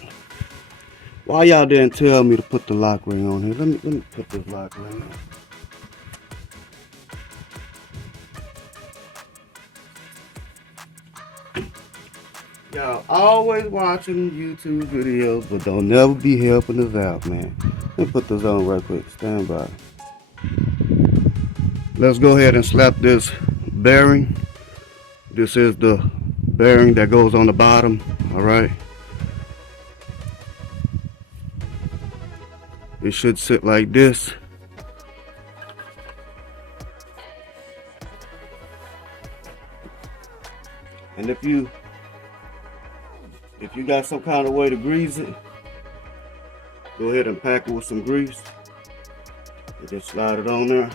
Why y'all didn't tell me to put the lock ring on here? Let me put this lock ring on. Y'all always watching YouTube videos, but don't never be helping us out, man. Let me put this on right quick. Stand by. Let's go ahead and slap this bearing. This is the bearing that goes on the bottom, all right? It should sit like this. And if you got some kind of way to grease it, go ahead and pack it with some grease and just slide it on there.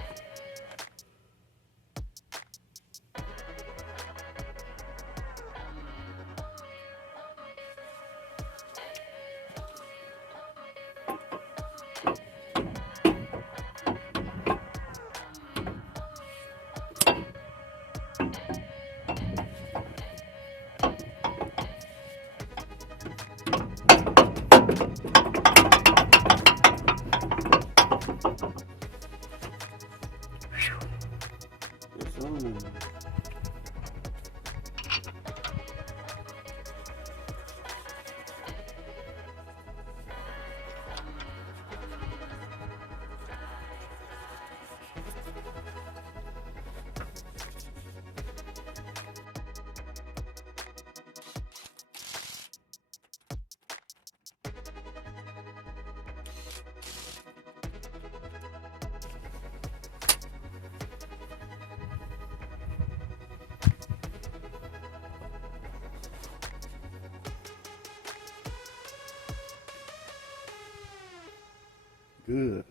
Good.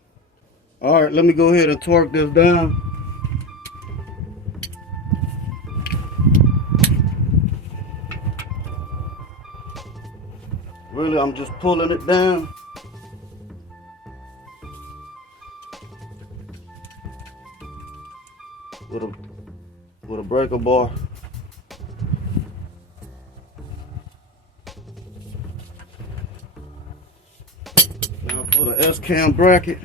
All right, let me go ahead and torque this down. Really, I'm just pulling it down. With a breaker bar. Now for the S-cam bracket.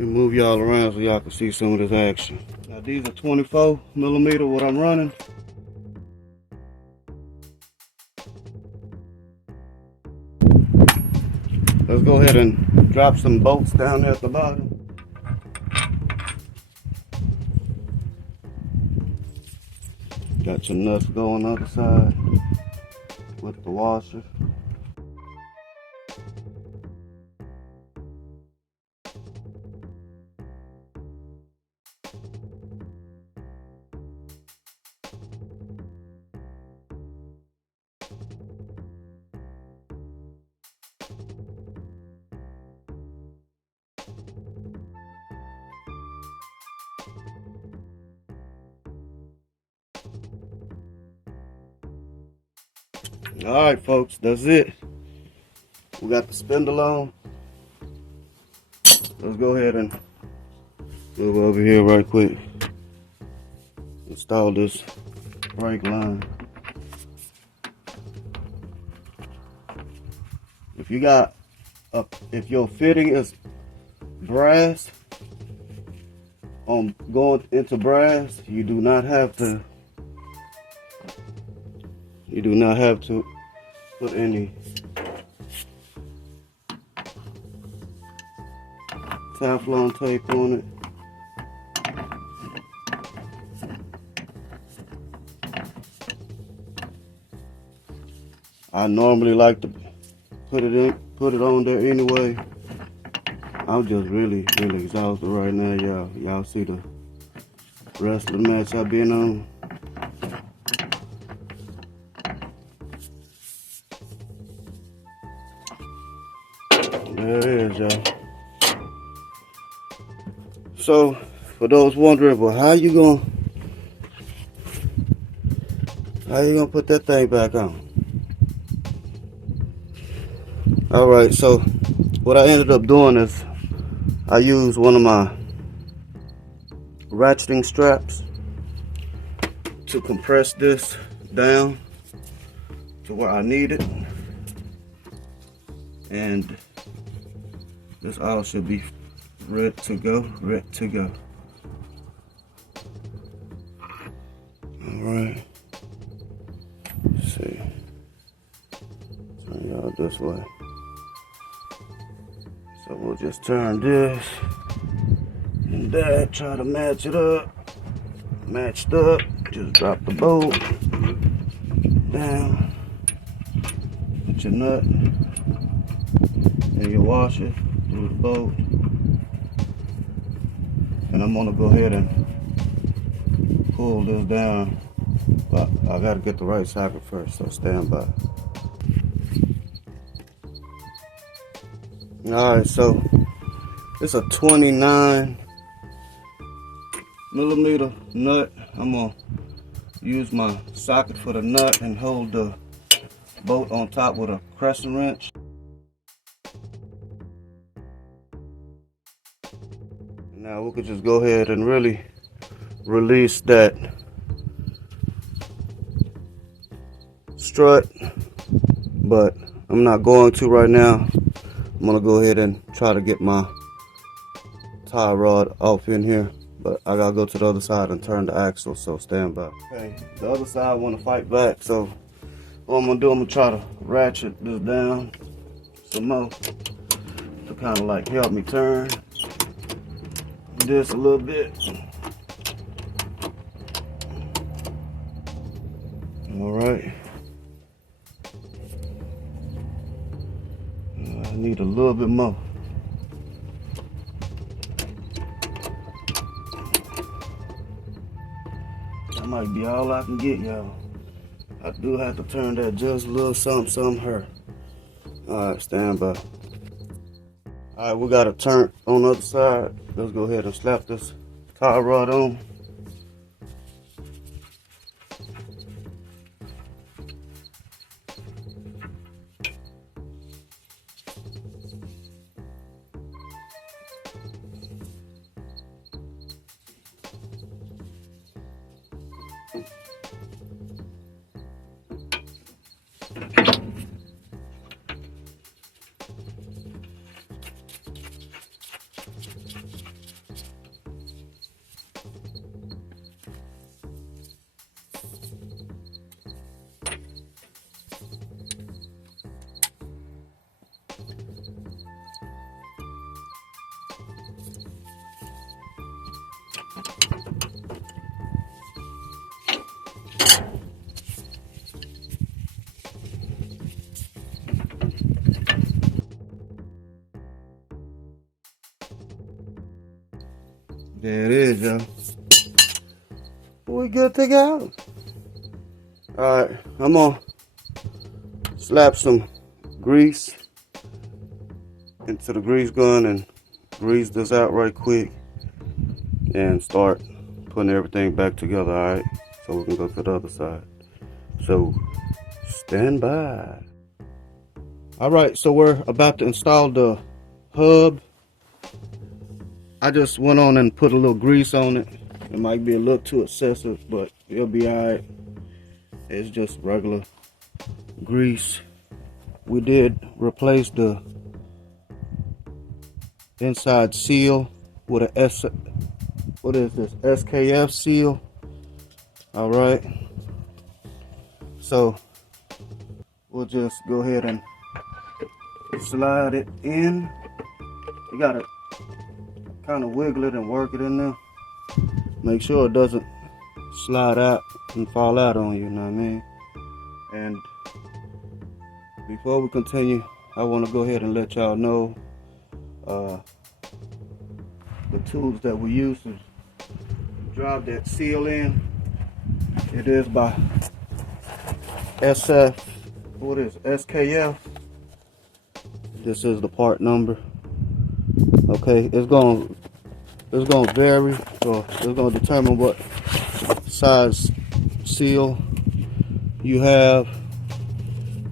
me move y'all around so y'all can see some of this action. Now these are 24mm what I'm running. Let's go ahead and drop some bolts down there at the bottom. Got your nuts going on the other side with the washer. Alright folks, that's it. We got the spindle on. Let's go ahead and move over here right quick. Install this brake line. If your fitting is brass, going into brass, you do not have to put any Teflon tape on it. I normally like to put it on there anyway. I'm just really exhausted right now, y'all see the rest of the match I've been on. There it is, y'all. So for those wondering, well, how you gonna put that thing back on? Alright, so what I ended up doing is I used one of my ratcheting straps to compress this down to where I need it, and this all should be ready to go. Alright, let's see, turn y'all this way. So we'll just turn this and that, try to match it up. Matched up, just drop the bolt down, put your nut and your washer through the bolt. And I'm gonna go ahead and pull this down, but I gotta get the right socket first, so stand by. Alright, so it's a 29mm nut. I'm gonna use my socket for the nut and hold the bolt on top with a crescent wrench. Now we could just go ahead and really release that strut, but I'm not going to right now. I'm gonna go ahead and try to get my tie rod off in here, but I gotta go to the other side and turn the axle, so stand by. Okay, the other side wanna fight back, so what I'm gonna do, I'm gonna try to ratchet this down some more to kind of like help me turn this a little bit. All right. I need a little bit more. That might be all I can get, y'all. I do have to turn that just a little something here. All right, stand by. All right, we got a turn on the other side. Let's go ahead and slap this tie rod on. There it is, y'all. We good to go. Alright, I'm gonna slap some grease into the grease gun and grease this out right quick and start putting everything back together, alright? So we can go to the other side. So stand by. Alright, so we're about to install the hub. I just went on and put a little grease on it. It might be a little too excessive, but it'll be alright. It's just regular grease. We did replace the inside seal with a what is this, SKF seal. Alright, so we'll just go ahead and slide it in. You gotta kind of wiggle it and work it in there. Make sure it doesn't slide out and fall out on you, know what I mean? And before we continue, I want to go ahead and let y'all know the tools that we use to drive that seal in. It is by SKF. This is the part number. Okay, it's gonna vary, so it's gonna determine what size seal you have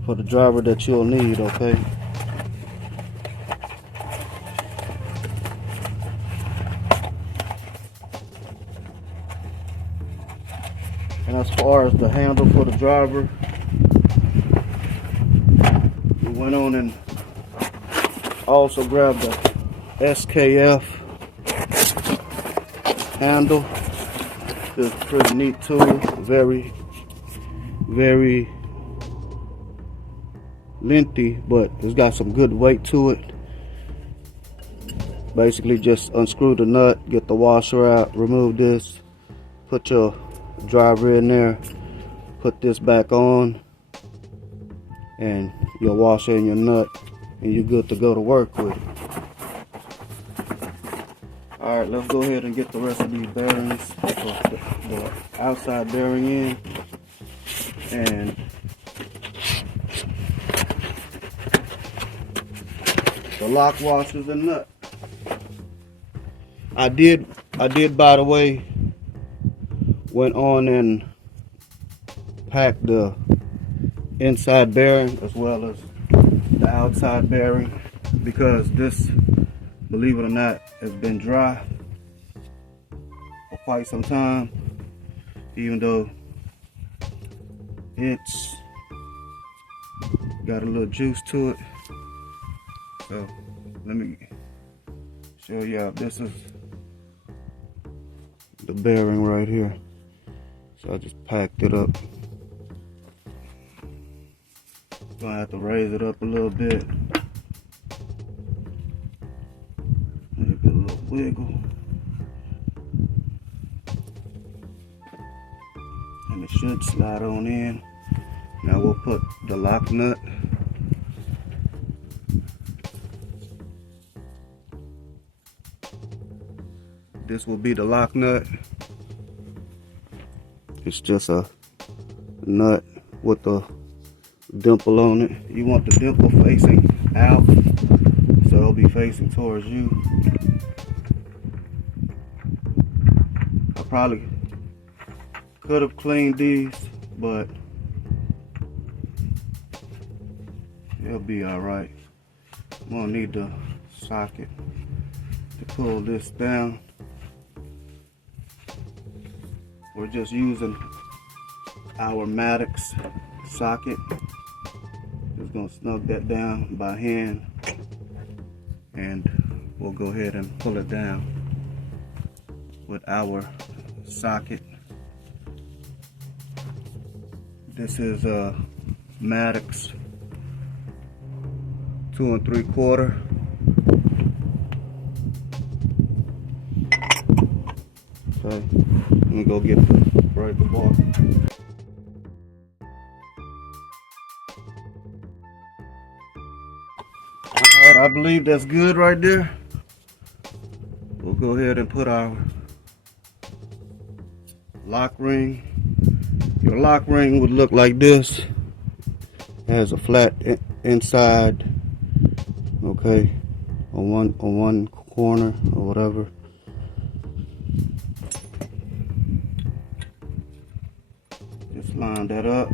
for the driver that you'll need, okay? And as far as the handle for the driver, we went on and also grabbed the SKF handle. It's a pretty neat tool, very lengthy, but it's got some good weight to it. Basically just unscrew the nut, get the washer out, remove this, put your driver in there, put this back on, and your washer and your nut, and you're good to go to work with it. Alright, let's go ahead and get the rest of these bearings, the outside bearing in, and the lock washers and nut. I did by the way, went on and packed the inside bearing as well as the outside bearing, because this, believe it or not, has been dry for quite some time, even though it's got a little juice to it. So let me show y'all. This is the bearing right here. So I just packed it up. Gonna have to raise it up a little bit. Make a little wiggle. And it should slide on in. Now we'll put the lock nut. This will be the lock nut. It's just a nut with a dimple on it. You want the dimple facing out, so it'll be facing towards you. I probably could have cleaned these, but it'll be alright. I'm gonna need the socket to pull this down. We're just using our Maddox socket. Just gonna snug that down by hand, and we'll go ahead and pull it down with our socket. This is a Maddox 2 3/4. Okay, let me go get the breaker bar. Alright, I believe that's good right there. We'll go ahead and put our lock ring. Your lock ring would look like this. It has a flat inside, okay, on one corner or whatever. Just line that up.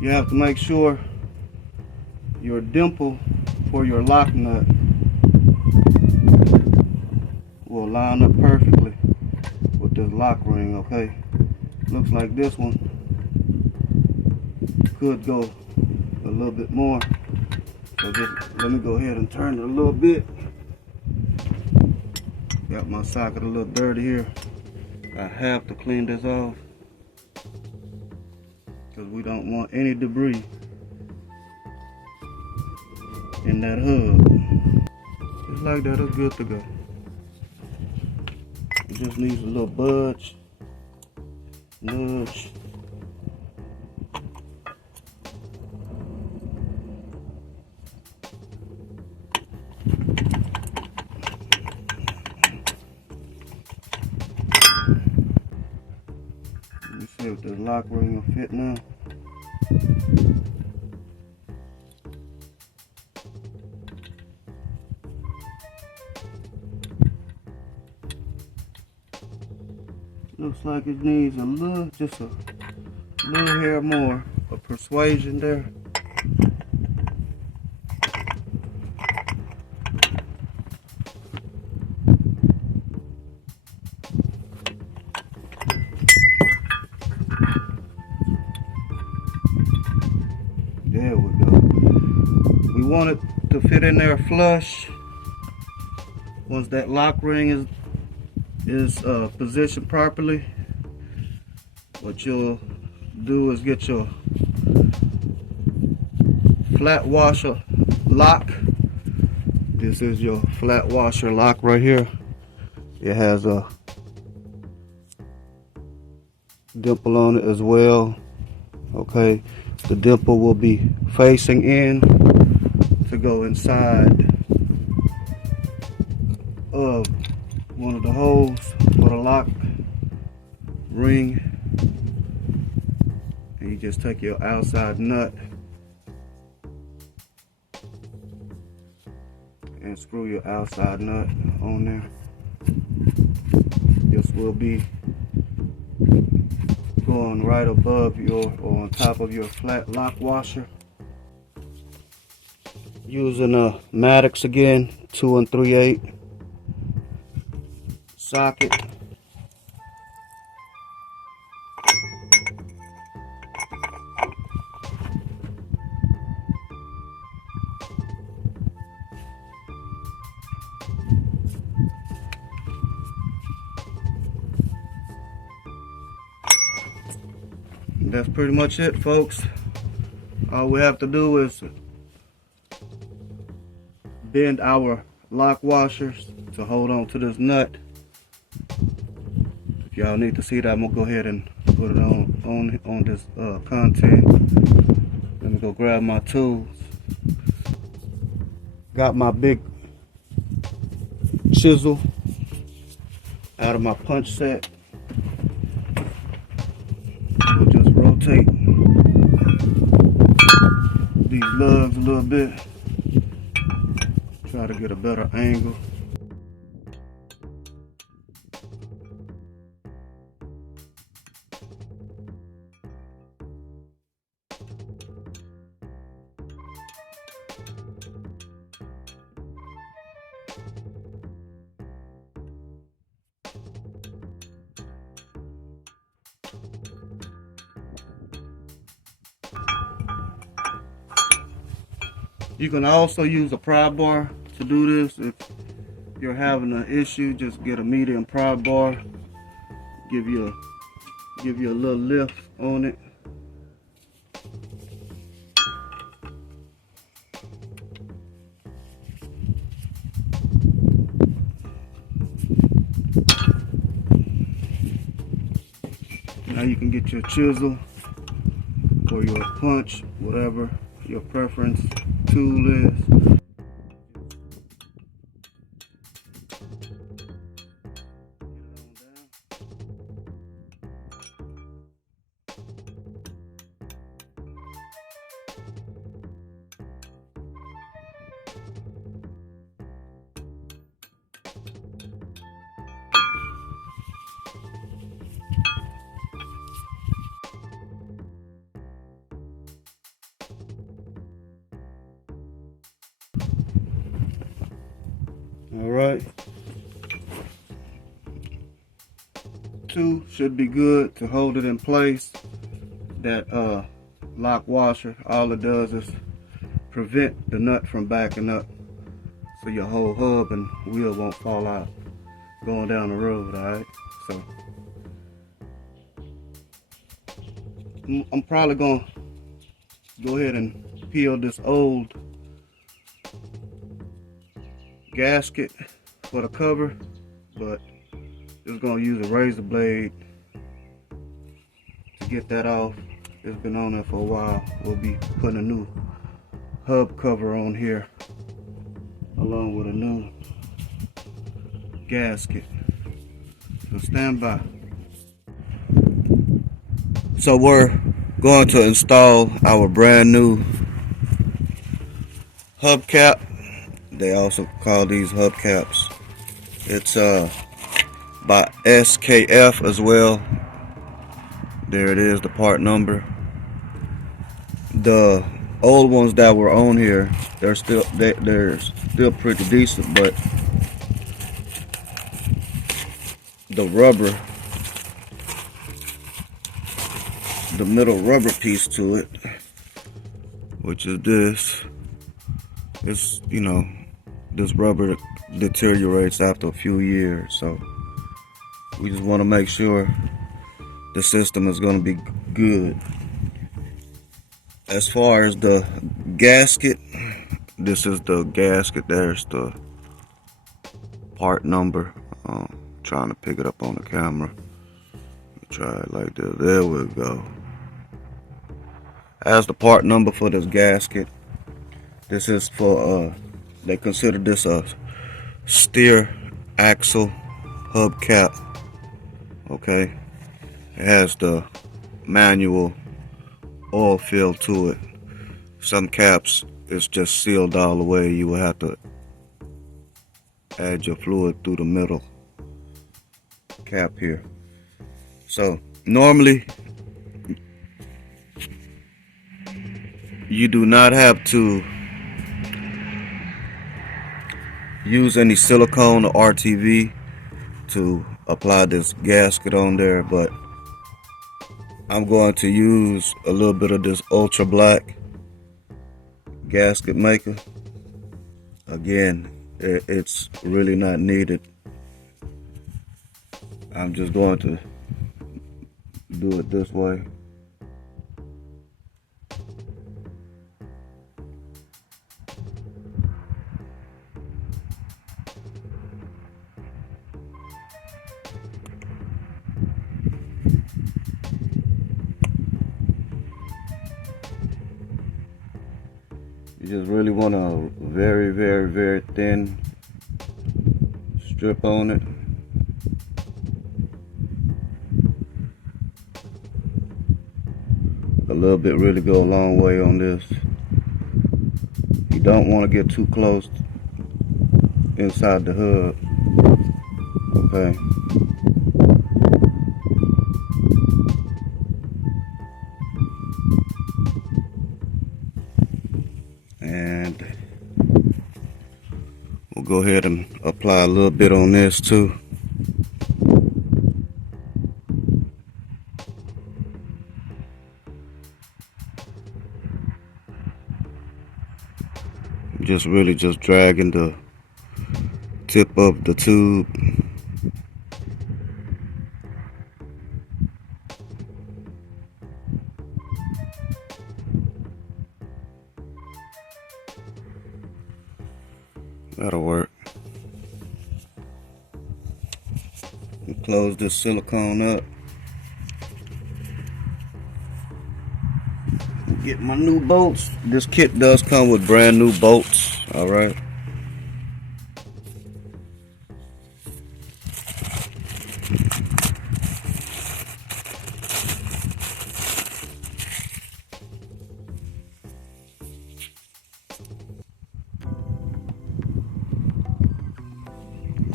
You have to make sure your dimple for your lock nut will line up perfectly with this lock ring, okay? Looks like this one could go a little bit more. So just let me go ahead and turn it a little bit. Got my socket a little dirty here. I have to clean this off because we don't want any debris in that hub. Just like that, it's good to go. It just needs a little budge, nudge. Let me see if the lock ring will fit now. Looks like it needs a little, just a little hair more of persuasion there. There we go. We want it to fit in there flush. Once that lock ring is positioned properly, what you'll do is get your flat washer lock. This is your flat washer lock right here. It has a dimple on it as well. Okay, the dimple will be facing in to go inside of one of the holes for the lock ring, and you just take your outside nut and screw your outside nut on there. This will be going right above your, or on top of your flat lock washer. Using a Maddox again, 2 3/8 socket. That's pretty much it, folks. All we have to do is bend our lock washers to hold on to this nut. If y'all need to see that, I'm gonna go ahead and put it on this content. Let me go grab my tools. Got my big chisel out of my punch set. We'll just rotate these lugs a little bit. Try to get a better angle. You can also use a pry bar to do this. If you're having an issue, just get a medium pry bar. Give you a little lift on it. Now you can get your chisel or your punch, whatever your preference tool is. All right. 2 should be good to hold it in place. That lock washer, all it does is prevent the nut from backing up, so your whole hub and wheel won't fall out going down the road. All right. So I'm probably gonna go ahead and peel this old gasket for the cover, but just gonna use a razor blade to get that off. It's been on there for a while. We'll be putting a new hub cover on here along with a new gasket. So stand by. So we're going to install our brand new hubcap. They also call these hubcaps. It's by SKF as well. There it is, the part number. The old ones that were on here, they're still pretty decent, but the rubber, the middle rubber piece to it, which is this, it's, you know, this rubber deteriorates after a few years, so we just want to make sure the system is going to be good. As far as the gasket, this is the gasket. There's the part number. Trying to pick it up on the camera. Try it like this. There we go. As the part number for this gasket. This is for they consider this a steer axle hubcap. Okay. It has the manual oil fill to it. Some caps it's just sealed all the way. You will have to add your fluid through the middle cap here. So normally you do not have to use any silicone or RTV to apply this gasket on there, but I'm going to use a little bit of this ultra black gasket maker. Again, it's really not needed. I'm just going to do it this way. You just really want a very, very, very thin strip on it. A little bit really go a long way on this. You don't want to get too close inside the hub. Okay. And we'll go ahead and apply a little bit on this too. Just really just dragging the tip of the tube. That'll work. And close this silicone up. Get my new bolts. This kit does come with brand new bolts. All right.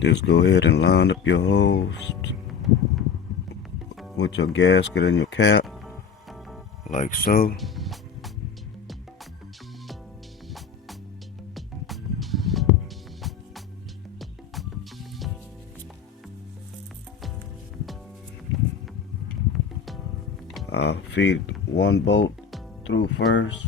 Just go ahead and line up your holes with your gasket and your cap, like so. I'll feed one bolt through first.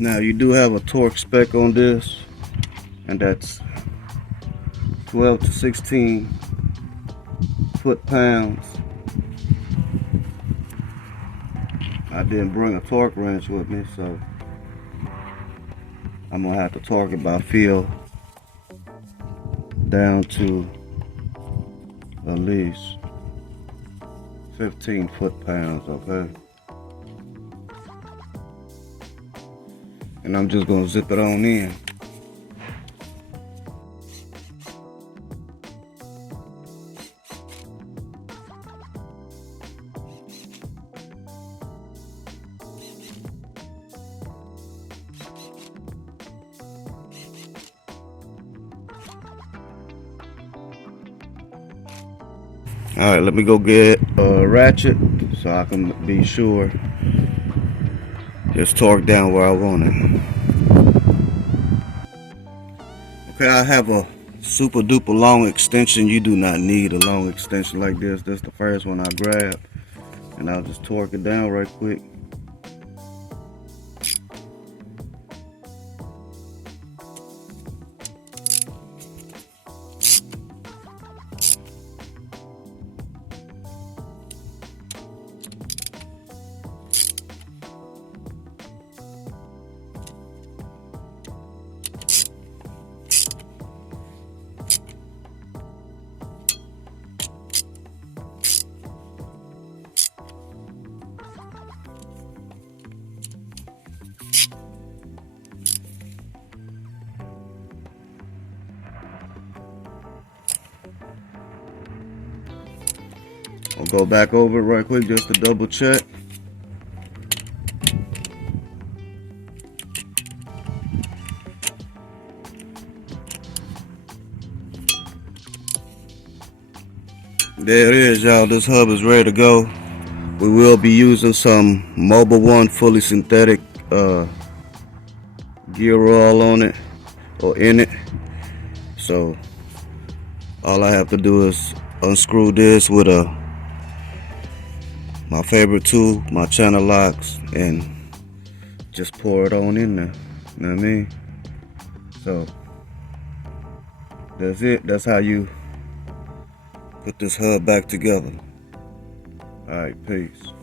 Now you do have a torque spec on this, and that's 12 to 16 foot-pounds. I didn't bring a torque wrench with me, so I'm gonna have to torque it by feel down to at least 15 foot-pounds, okay? And I'm just gonna zip it on in. Alright, let me go get a ratchet so I can be sure it's torqued down where I want it. Okay, I have a super duper long extension. You do not need a long extension like this. This is the first one I grabbed, and I'll just torque it down right quick. I'll go back over it right quick just to double check. There it is, y'all. This hub is ready to go. We will be using some Mobile One fully synthetic gear oil on it, or in it. So all I have to do is unscrew this with my favorite tool, my channel locks, and just pour it on in there. You know what I mean? So that's it. That's how you put this hub back together. Alright, peace.